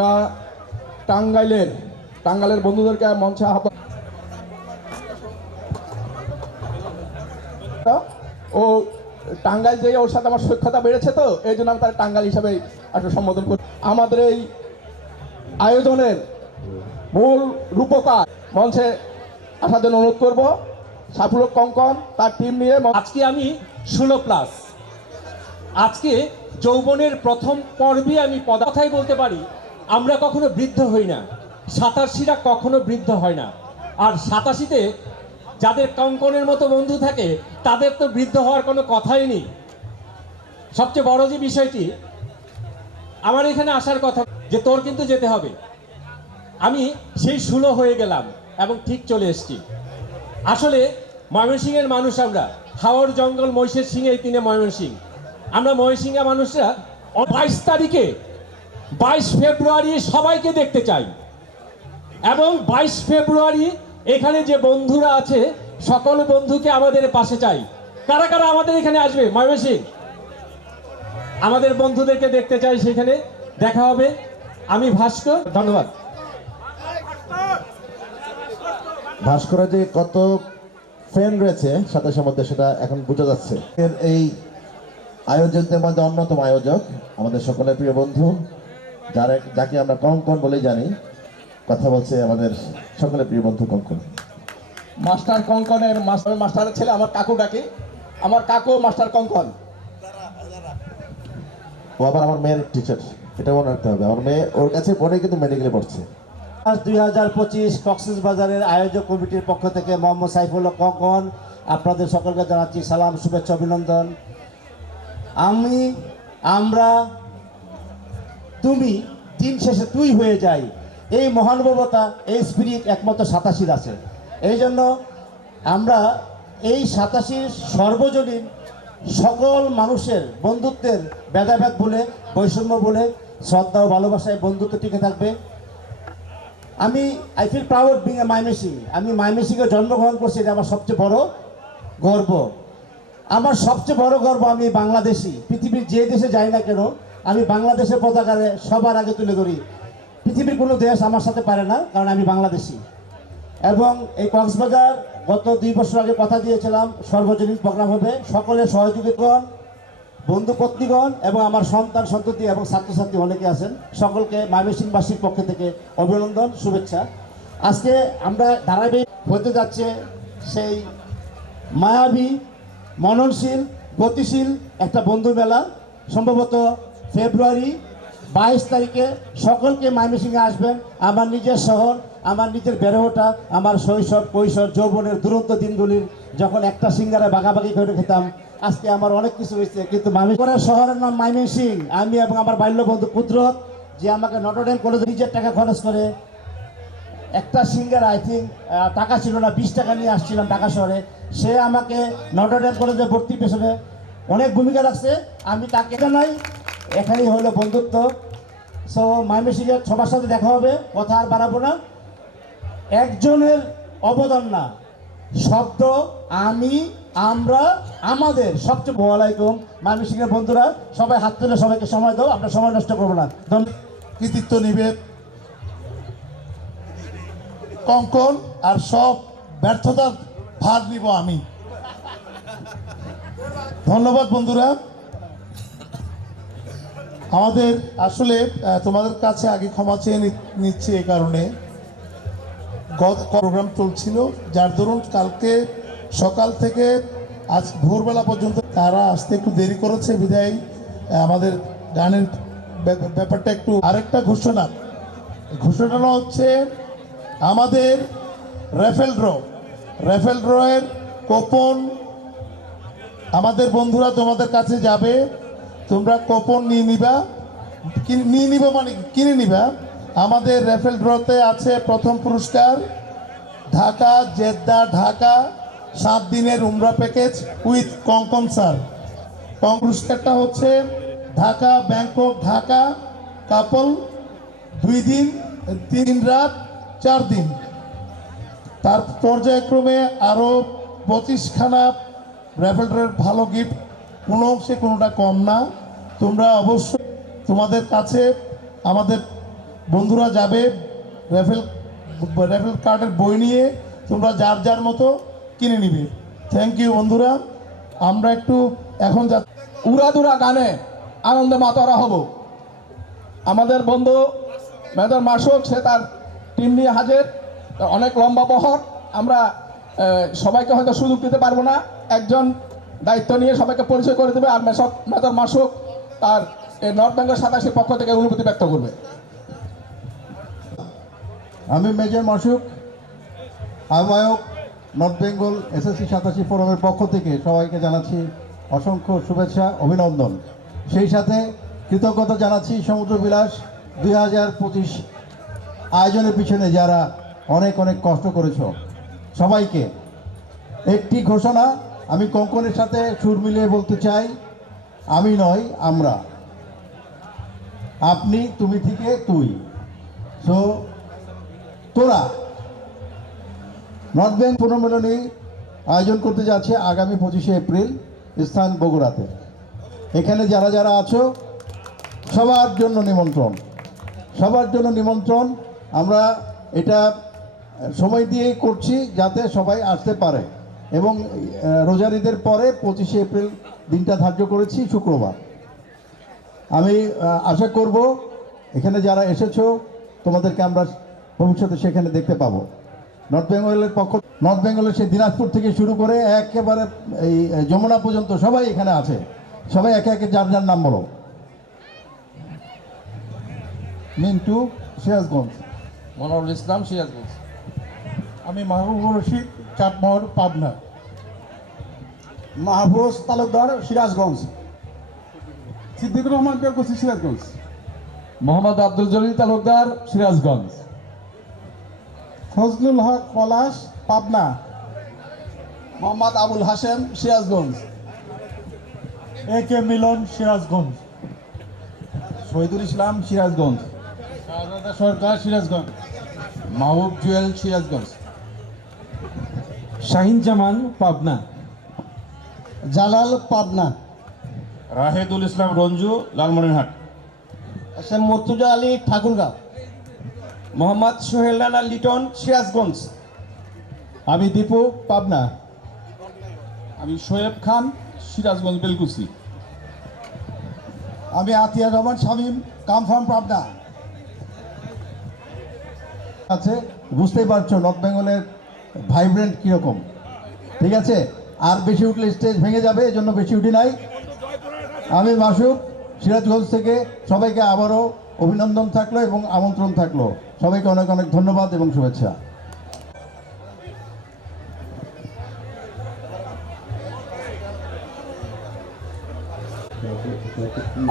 আমরা টাঙ্গাইলের বন্ধুদেরকে মঞ্চে আহ্বান। ও টাঙ্গাইল যেয়ে ওর সাথে আমার সখ্যতা বেড়েছে, তো এই জন্য আমি তার টাঙ্গাইল হিসাবে একটা সম্বোধন করি। আমাদের এই আয়োজনের মূল রূপকার মঞ্চে আসার জন্য অনুরোধ করবো। সাফল্য কঙ্কন তার টিম নিয়ে। আজকে আমি 16+। আজকে যৌবনের প্রথম পর্বে আমি কথাই বলতে পারি, আমরা কখনো বৃদ্ধ হই না, 87রা কখনো বৃদ্ধ হয় না। আর 87তে যাদের কঙ্কনের মতো বন্ধু থাকে তাদের তো বৃদ্ধ হওয়ার কোনো কথাই নেই। সবচেয়ে বড় যে বিষয়টি, আমার এখানে আসার কথা যে তোর কিন্তু যেতে হবে, আমি সেই 16 হয়ে গেলাম এবং ঠিক চলে এসেছি। আসলে ময়মনসিংহের মানুষ আমরা, হাওড় জঙ্গল মহিষের সিংহে এই তিনে ময়মনসিংহ। আমরা ময়মনসিংহের মানুষরা 22 তারিখে 22 ফেব্রুয়ারি সবাইকে দেখতে চাই, এবং 22 ফেব্রুয়ারি এখানে যে বন্ধুরা আছে সকল বন্ধুকে আমাদের পাশে চাই। কারা কারা আমাদের এখানে আসবে ময়মনসিংহ? আমাদের বন্ধুদেরকে দেখতে চাই, সেখানে দেখা হবে। আমি ভাস্কর, ধন্যবাদ। ভাস্করের যে কত ফ্যান রয়েছে 27 মধ্যে সেটা এখন বোঝা যাচ্ছে। এই আয়োজকদের মধ্যে অন্যতম আয়োজক আমাদের সকলের প্রিয় বন্ধু, যাকে আমরা কঙ্কন বলেই জানি, কথা বলছে আমাদের সকলের প্রিয় বন্ধু কঙ্কন। মাস্টার কঙ্কনের মাস্টারের ছেলে আমার কাকু ডাকে, আমার কাকু মাস্টার কঙ্কন। ও আবার আমার মেয়ের টিচার, এটা মনে রাখতে হবে। আমার মেয়ে ওর কাছে পড়ে কিন্তু মেডিকেলে পড়ছে। 2025 কক্সবাজারের আয়োজক কমিটির পক্ষ থেকে মোহাম্মদ সাইফুল্লাহ কঙ্কন আপনাদের সকলকে জানাচ্ছি সালাম, শুভেচ্ছা, অভিনন্দন। আমরা তুমি দিন শেষে তুই হয়ে যাই, এই মহানুভবতা, এই স্পিরিট একমাত্র 87 আছে। এই জন্য আমরা এই 87 সর্বজনীন সকল মানুষের বন্ধুত্বের ভেদাভেদ বলে, বৈষম্য বলে, শ্রদ্ধা ও ভালোবাসায় বন্ধুত্ব টিকে থাকবে। I feel proud being a Mymensingh. আমি ময়মনসিংহে জন্মগ্রহণ করছি, এটা আমার সবচেয়ে বড় গর্ব। আমার সবচেয়ে বড় গর্ব, আমি বাংলাদেশি। পৃথিবীর যে দেশে যাই না কেন, আমি বাংলাদেশের পতাকারে সবার আগে তুলে ধরি। পৃথিবীর কোনো দেশ আমার সাথে পারে না, কারণ আমি বাংলাদেশি। এবং এই কক্সবাজার গত 2 বছর আগে কথা দিয়েছিলাম সর্বজনীন প্রোগ্রাম হবে। সকলের সহযোগিতাগণ, বন্ধু পত্নীগণ এবং আমার সন্তান সন্ততি এবং ছাত্রছাত্রী অনেকে আছেন, সকলকে ময়মনসিংহবাসীর পক্ষ থেকে অভিনন্দন, শুভেচ্ছা। আজকে আমরা ধারাবাহিক হতে যাচ্ছে সেই মায়াবী, মননশীল, গতিশীল একটা বন্ধু মেলা। সম্ভবত ফেব্রুয়ারি 22 তারিখে সকলকে ময়মনসিংহে আসবেন। আমার নিজের শহর, আমার নিজের বেড়ে ওঠা, আমার শৈশব, কৈশোর, যৌবনের দুরন্ত দিনগুলির যখন একটা সিঙ্গারে বাগাবাগি করে খেতাম। আজকে আমার অনেক কিছু হয়েছে, কিন্তু ময়মনসিংহ শহরের নাম ময়মনসিংহ। আমি এবং আমার বাল্যবন্ধু কুদরত, যে আমাকে নটরডেম কলেজে নিজের টাকা খরচ করে একটা সিঙ্গার, আই থিঙ্ক টাকা ছিল না, 20 টাকা নিয়ে আসছিলাম ঢাকা শহরে। সে আমাকে নটরডেম কলেজে ভর্তির পেছনে অনেক ভূমিকা রাখছে। আমি তাকে নাই, এখানেই হলো বন্ধুত্ব। সো ময়মনসিংহের সবার সাথে দেখা হবে, কথা আর বাড়াবো না। একজনের অবদান না, শব্দ আমি, আমরা, আমাদের। সবচেয়ে ওয়ালাইকুম ময়মনসিংহের বন্ধুরা, সবাই হাত তুলে সবাইকে সময় দাও, আমরা সময় নষ্ট করবো না। কৃতিত্ব নিবে কঙ্কন, আর সব ব্যর্থতার ভার নিব আমি। ধন্যবাদ বন্ধুরা। আমাদের আসলে তোমাদের কাছে আগে ক্ষমা চেয়ে নিচ্ছি, এই কারণে প্রোগ্রাম চলছিল, যার দরুন কালকে সকাল থেকে আজ ভোরবেলা পর্যন্ত তারা আসতে একটু দেরি করেছে, বিধায় আমাদের গানের ব্যাপারটা একটু। আরেকটা ঘোষণাটা হচ্ছে আমাদের রেফেল ড্রয়ের কুপন আমাদের বন্ধুরা তোমাদের কাছে যাবে, তোমরা কুপন নিয়ে নিবা। আমাদের রেফেল ড্রতে আছে প্রথম পুরস্কার ঢাকা, ঢাকা 7 দিনের উমরা প্যাকেজ উইথ কঙ্কন স্যার। পুরস্কারটা হচ্ছে ঢাকা, ব্যাংকক, ঢাকা কাপল 2 দিন 3 রাত 4 দিন। তার পর্যায়ক্রমে আরও 25খানা রেফেল ড্রয়ের ভালো গিফট, কোনো অংশে কোনোটা কম না। তোমরা অবশ্যই তোমাদের কাছে আমাদের বন্ধুরা যাবে রেফেল কার্ডের বই নিয়ে, তোমরা যার যার মতো কিনে নিবে। থ্যাংক ইউ বন্ধুরা। আমরা একটু এখন উড়াদুরা গানে আনন্দে মাতোয়ারা হব। আমাদের বন্ধু মেজর মাসুক সে তার টিম নিয়ে হাজির, অনেক লম্বা বহর। আমরা সবাইকে হয়তো সুযোগ দিতে পারবো না, একজন দায়িত্ব নিয়ে সবাইকে পরিচয় করে দেবে, আর মেজর মাসুক তার নর্থ বেঙ্গল 87 পক্ষ থেকে অনুভূতি ব্যক্ত করবে। আমি মেজর মাসুক, আহ্বায়ক নর্থ বেঙ্গল SSC 87 ফোরামের পক্ষ থেকে সবাইকে জানাচ্ছি অসংখ্য শুভেচ্ছা, অভিনন্দন। সেই সাথে কৃতজ্ঞতা জানাচ্ছি সমুদ্র বিলাস 2025 আয়োজনের পিছনে যারা অনেক অনেক কষ্ট করেছ সবাইকে। একটি ঘোষণা আমি কঙ্কনের সাথে সুর মিলিয়ে বলতে চাই, আমি নয় আমরা, আপনি, তুমি থেকে তুই। সো তোরা নর্থ বেঙ্গল পুনর্মিলনী আয়োজন করতে যাচ্ছে আগামী 25শে এপ্রিল, স্থান বগুড়াতে। এখানে যারা যারা আছো সবার জন্য নিমন্ত্রণ, সবার জন্য নিমন্ত্রণ। আমরা এটা সময় দিয়েই করছি যাতে সবাই আসতে পারে, এবং রোজার ঈদের পরে 25শে এপ্রিল দিনটা ধার্য করেছি শুক্রবার। আমি আশা করব এখানে যারা এসেছো তোমাদেরকে আমরা ভবিষ্যতে সেখানে দেখতে পাবো। নর্থ বেঙ্গলের সেই দিনাজপুর থেকে শুরু করে একেবারে এই যমুনা পর্যন্ত সবাই এখানে আছে। সবাই একে একে যার যার নাম বলো। মিন্টু, সিরাজগঞ্জ। মনোরুল ইসলাম, সিরাজগঞ্জ। আমি মাহবুবুর রশিদ, চাটমোহর, পাবনা। মাহফুজ তালুকদার, সিরাজগঞ্জ। সিদ্দিকুর রহমান বেরকুচি, সিরাজগঞ্জ। মোহাম্মদ আব্দুল জলিল তালুকদার, সিরাজগঞ্জ। ফজলুল হক পলাশ, পাবনা। মোহাম্মদ আবুল হাশেম, সিরাজগঞ্জ। AK মিলন, সিরাজগঞ্জ। শহীদুল ইসলাম, সিরাজগঞ্জ। শাহজাদা সরকার, সিরাজগঞ্জ। মাহবুব জুয়েল, সিরাজগঞ্জ। শাহিন জামান, পাবনা। জালাল, পাবনা। রাহেদুল ইসলাম রঞ্জু, লালমনিরহাট। মর্তুজা আলী, ঠাকুরগাঁও। মোহাম্মদ সোহেল রানা লিটন, সিরাজগঞ্জ। আমি দীপু, পাবনা। আমি শোয়েব খান, সিরাজগঞ্জ বেলকুচি। আমি আতিয়া রহমান শামীম, কামফার্ম, পাবনা। আছে, বুঝতেই পারছো নর্থ বেঙ্গলের ভাইব্রেন্ট কীরকম। ঠিক আছে, আর বেশি উঠলে স্টেজ ভেঙে যাবে, এজন্য বেশি উঠি নাই। আমি মাসুক, সিরাজগঞ্জ থেকে সবাইকে আবারও অভিনন্দন থাকলো এবং আমন্ত্রণ থাকলো। সবাইকে অনেক অনেক ধন্যবাদ এবং শুভেচ্ছা।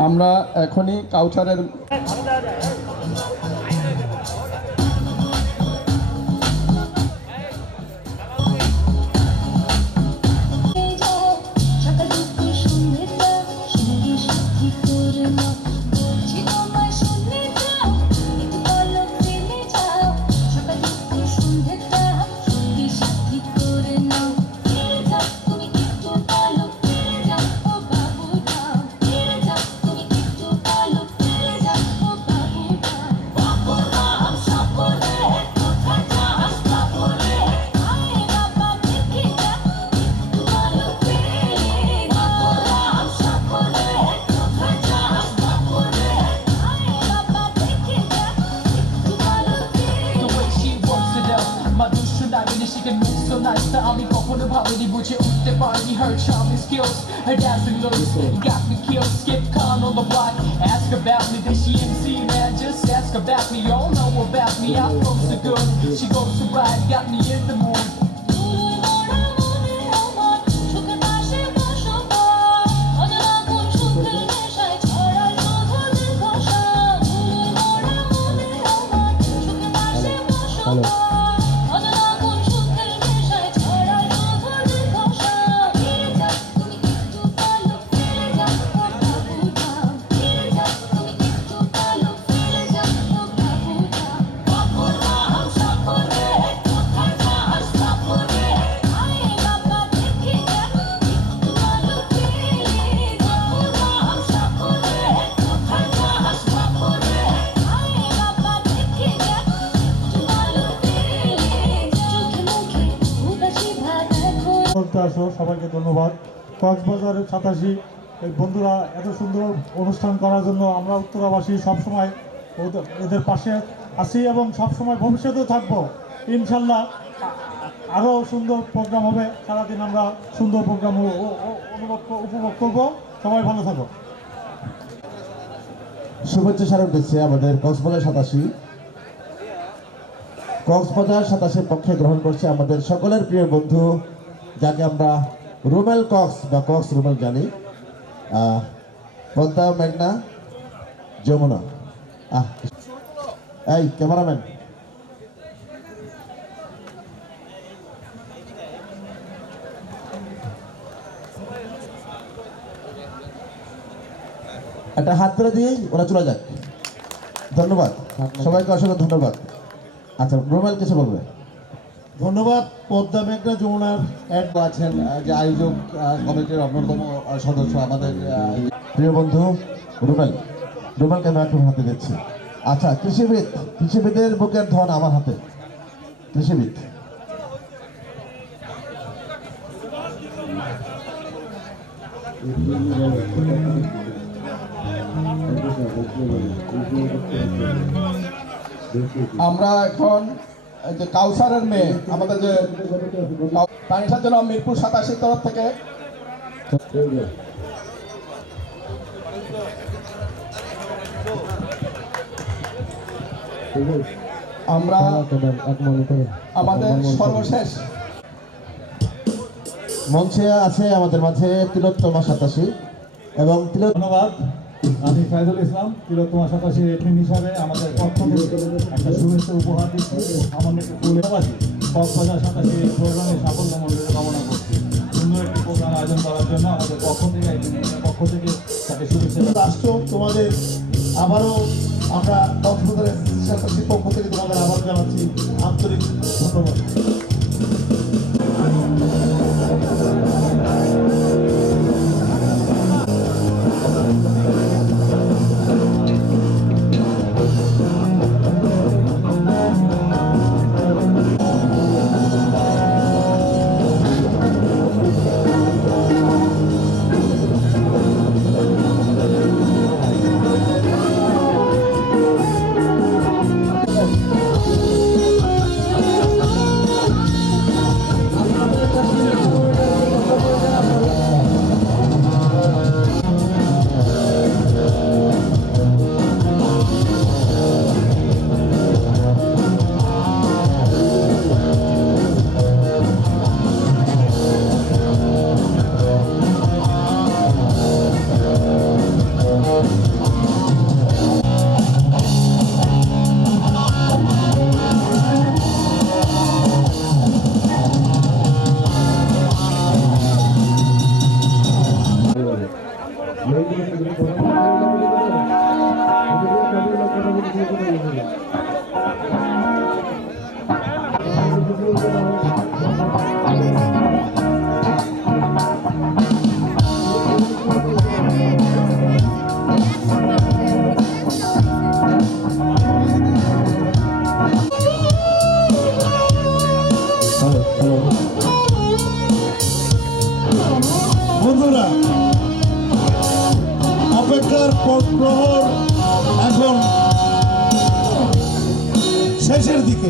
আমরা এখনই কাউসারের আমি কখনো ভাবিনি বুঝে উঠতে পারিনি her charming skills, her dancing looks got me killed. Skip Khan on the block, ask about me, then she MC man, just ask about me. Y'all know about me, I flow so good, she goes so right, got me in the mood. Hello. আসো, সবাইকে ধন্যবাদ। কক্সবাজারের 87 এই বন্ধুরা এত সুন্দর অনুষ্ঠান করার জন্য আমরা উত্তরাবাসী সবসময় এদের পাশে আছি এবং সবসময় ভবিষ্যতেও থাকবো ইনশাল্লাহ। আরও সুন্দর প্রোগ্রাম হবে, সারাদিন আমরা সুন্দর প্রোগ্রাম উপভোগ করবো। সবাই ভালো থাকো। শুভেচ্ছা স্মারক দিচ্ছে আমাদের কক্সবাজার 87। কক্সবাজার 87 পক্ষে গ্রহণ করছে আমাদের সকলের প্রিয় বন্ধু, যাকে আমরা রুমেল কক্স বা কক্স রুমেল জানি, পদ্মা, মেঘনা, যমুনা। এই ক্যামেরাম্যান, একটা হাত ধরে দিয়ে ওরা চলে যাক। ধন্যবাদ সবাইকে, অসংখ্য ধন্যবাদ। আচ্ছা, রুমেল কিছু বলবে? ধন্যবাদ। পদ্মা, মেঘনা, যমুনার আছেন যে আয়োজক কমিটির অন্যতম সদস্য আমাদের প্রিয় বন্ধু রুমেল। রুমেলকে আমি একটু হাতে দিচ্ছি। আচ্ছা, কৃষিবিদের বুকের ধন আমার হাতে। কৃষিবিদ আমরা এখন যে কাউসারের মেয়ে, আমাদের যে তানিশার জন্য মিরপুর 87 তরফ থেকে আমরা আমাদের সর্বশেষ মঞ্চে আছে আমাদের মাঝে তিলোত্তমা 87 এবং ধন্যবাদ। আমি ফাইজুল ইসলাম, তিলোত্তমা 87 এডমিন হিসাবে আমাদের পক্ষ থেকে একটা শুভেচ্ছা উপহার দিচ্ছি। সামান্য একটু ফুলেবাসী কক্সবাজার 87 এই প্রোগ্রামে সাফল্য মন্ডলে কামনা করছি। সুন্দর একটি প্রোগ্রাম আয়োজন করার জন্য আমাদের পক্ষ থেকে তাকে শুভেচ্ছা। রাষ্ট্র তোমাদের আবারও আমরা কক্সবাজারের 87 পক্ষ থেকে তোমাদের আবার জানাচ্ছি আন্তরিক ধন্যবাদ। বন্ধুরা, অপেক্ষার প্রহর এখন শেষের দিকে।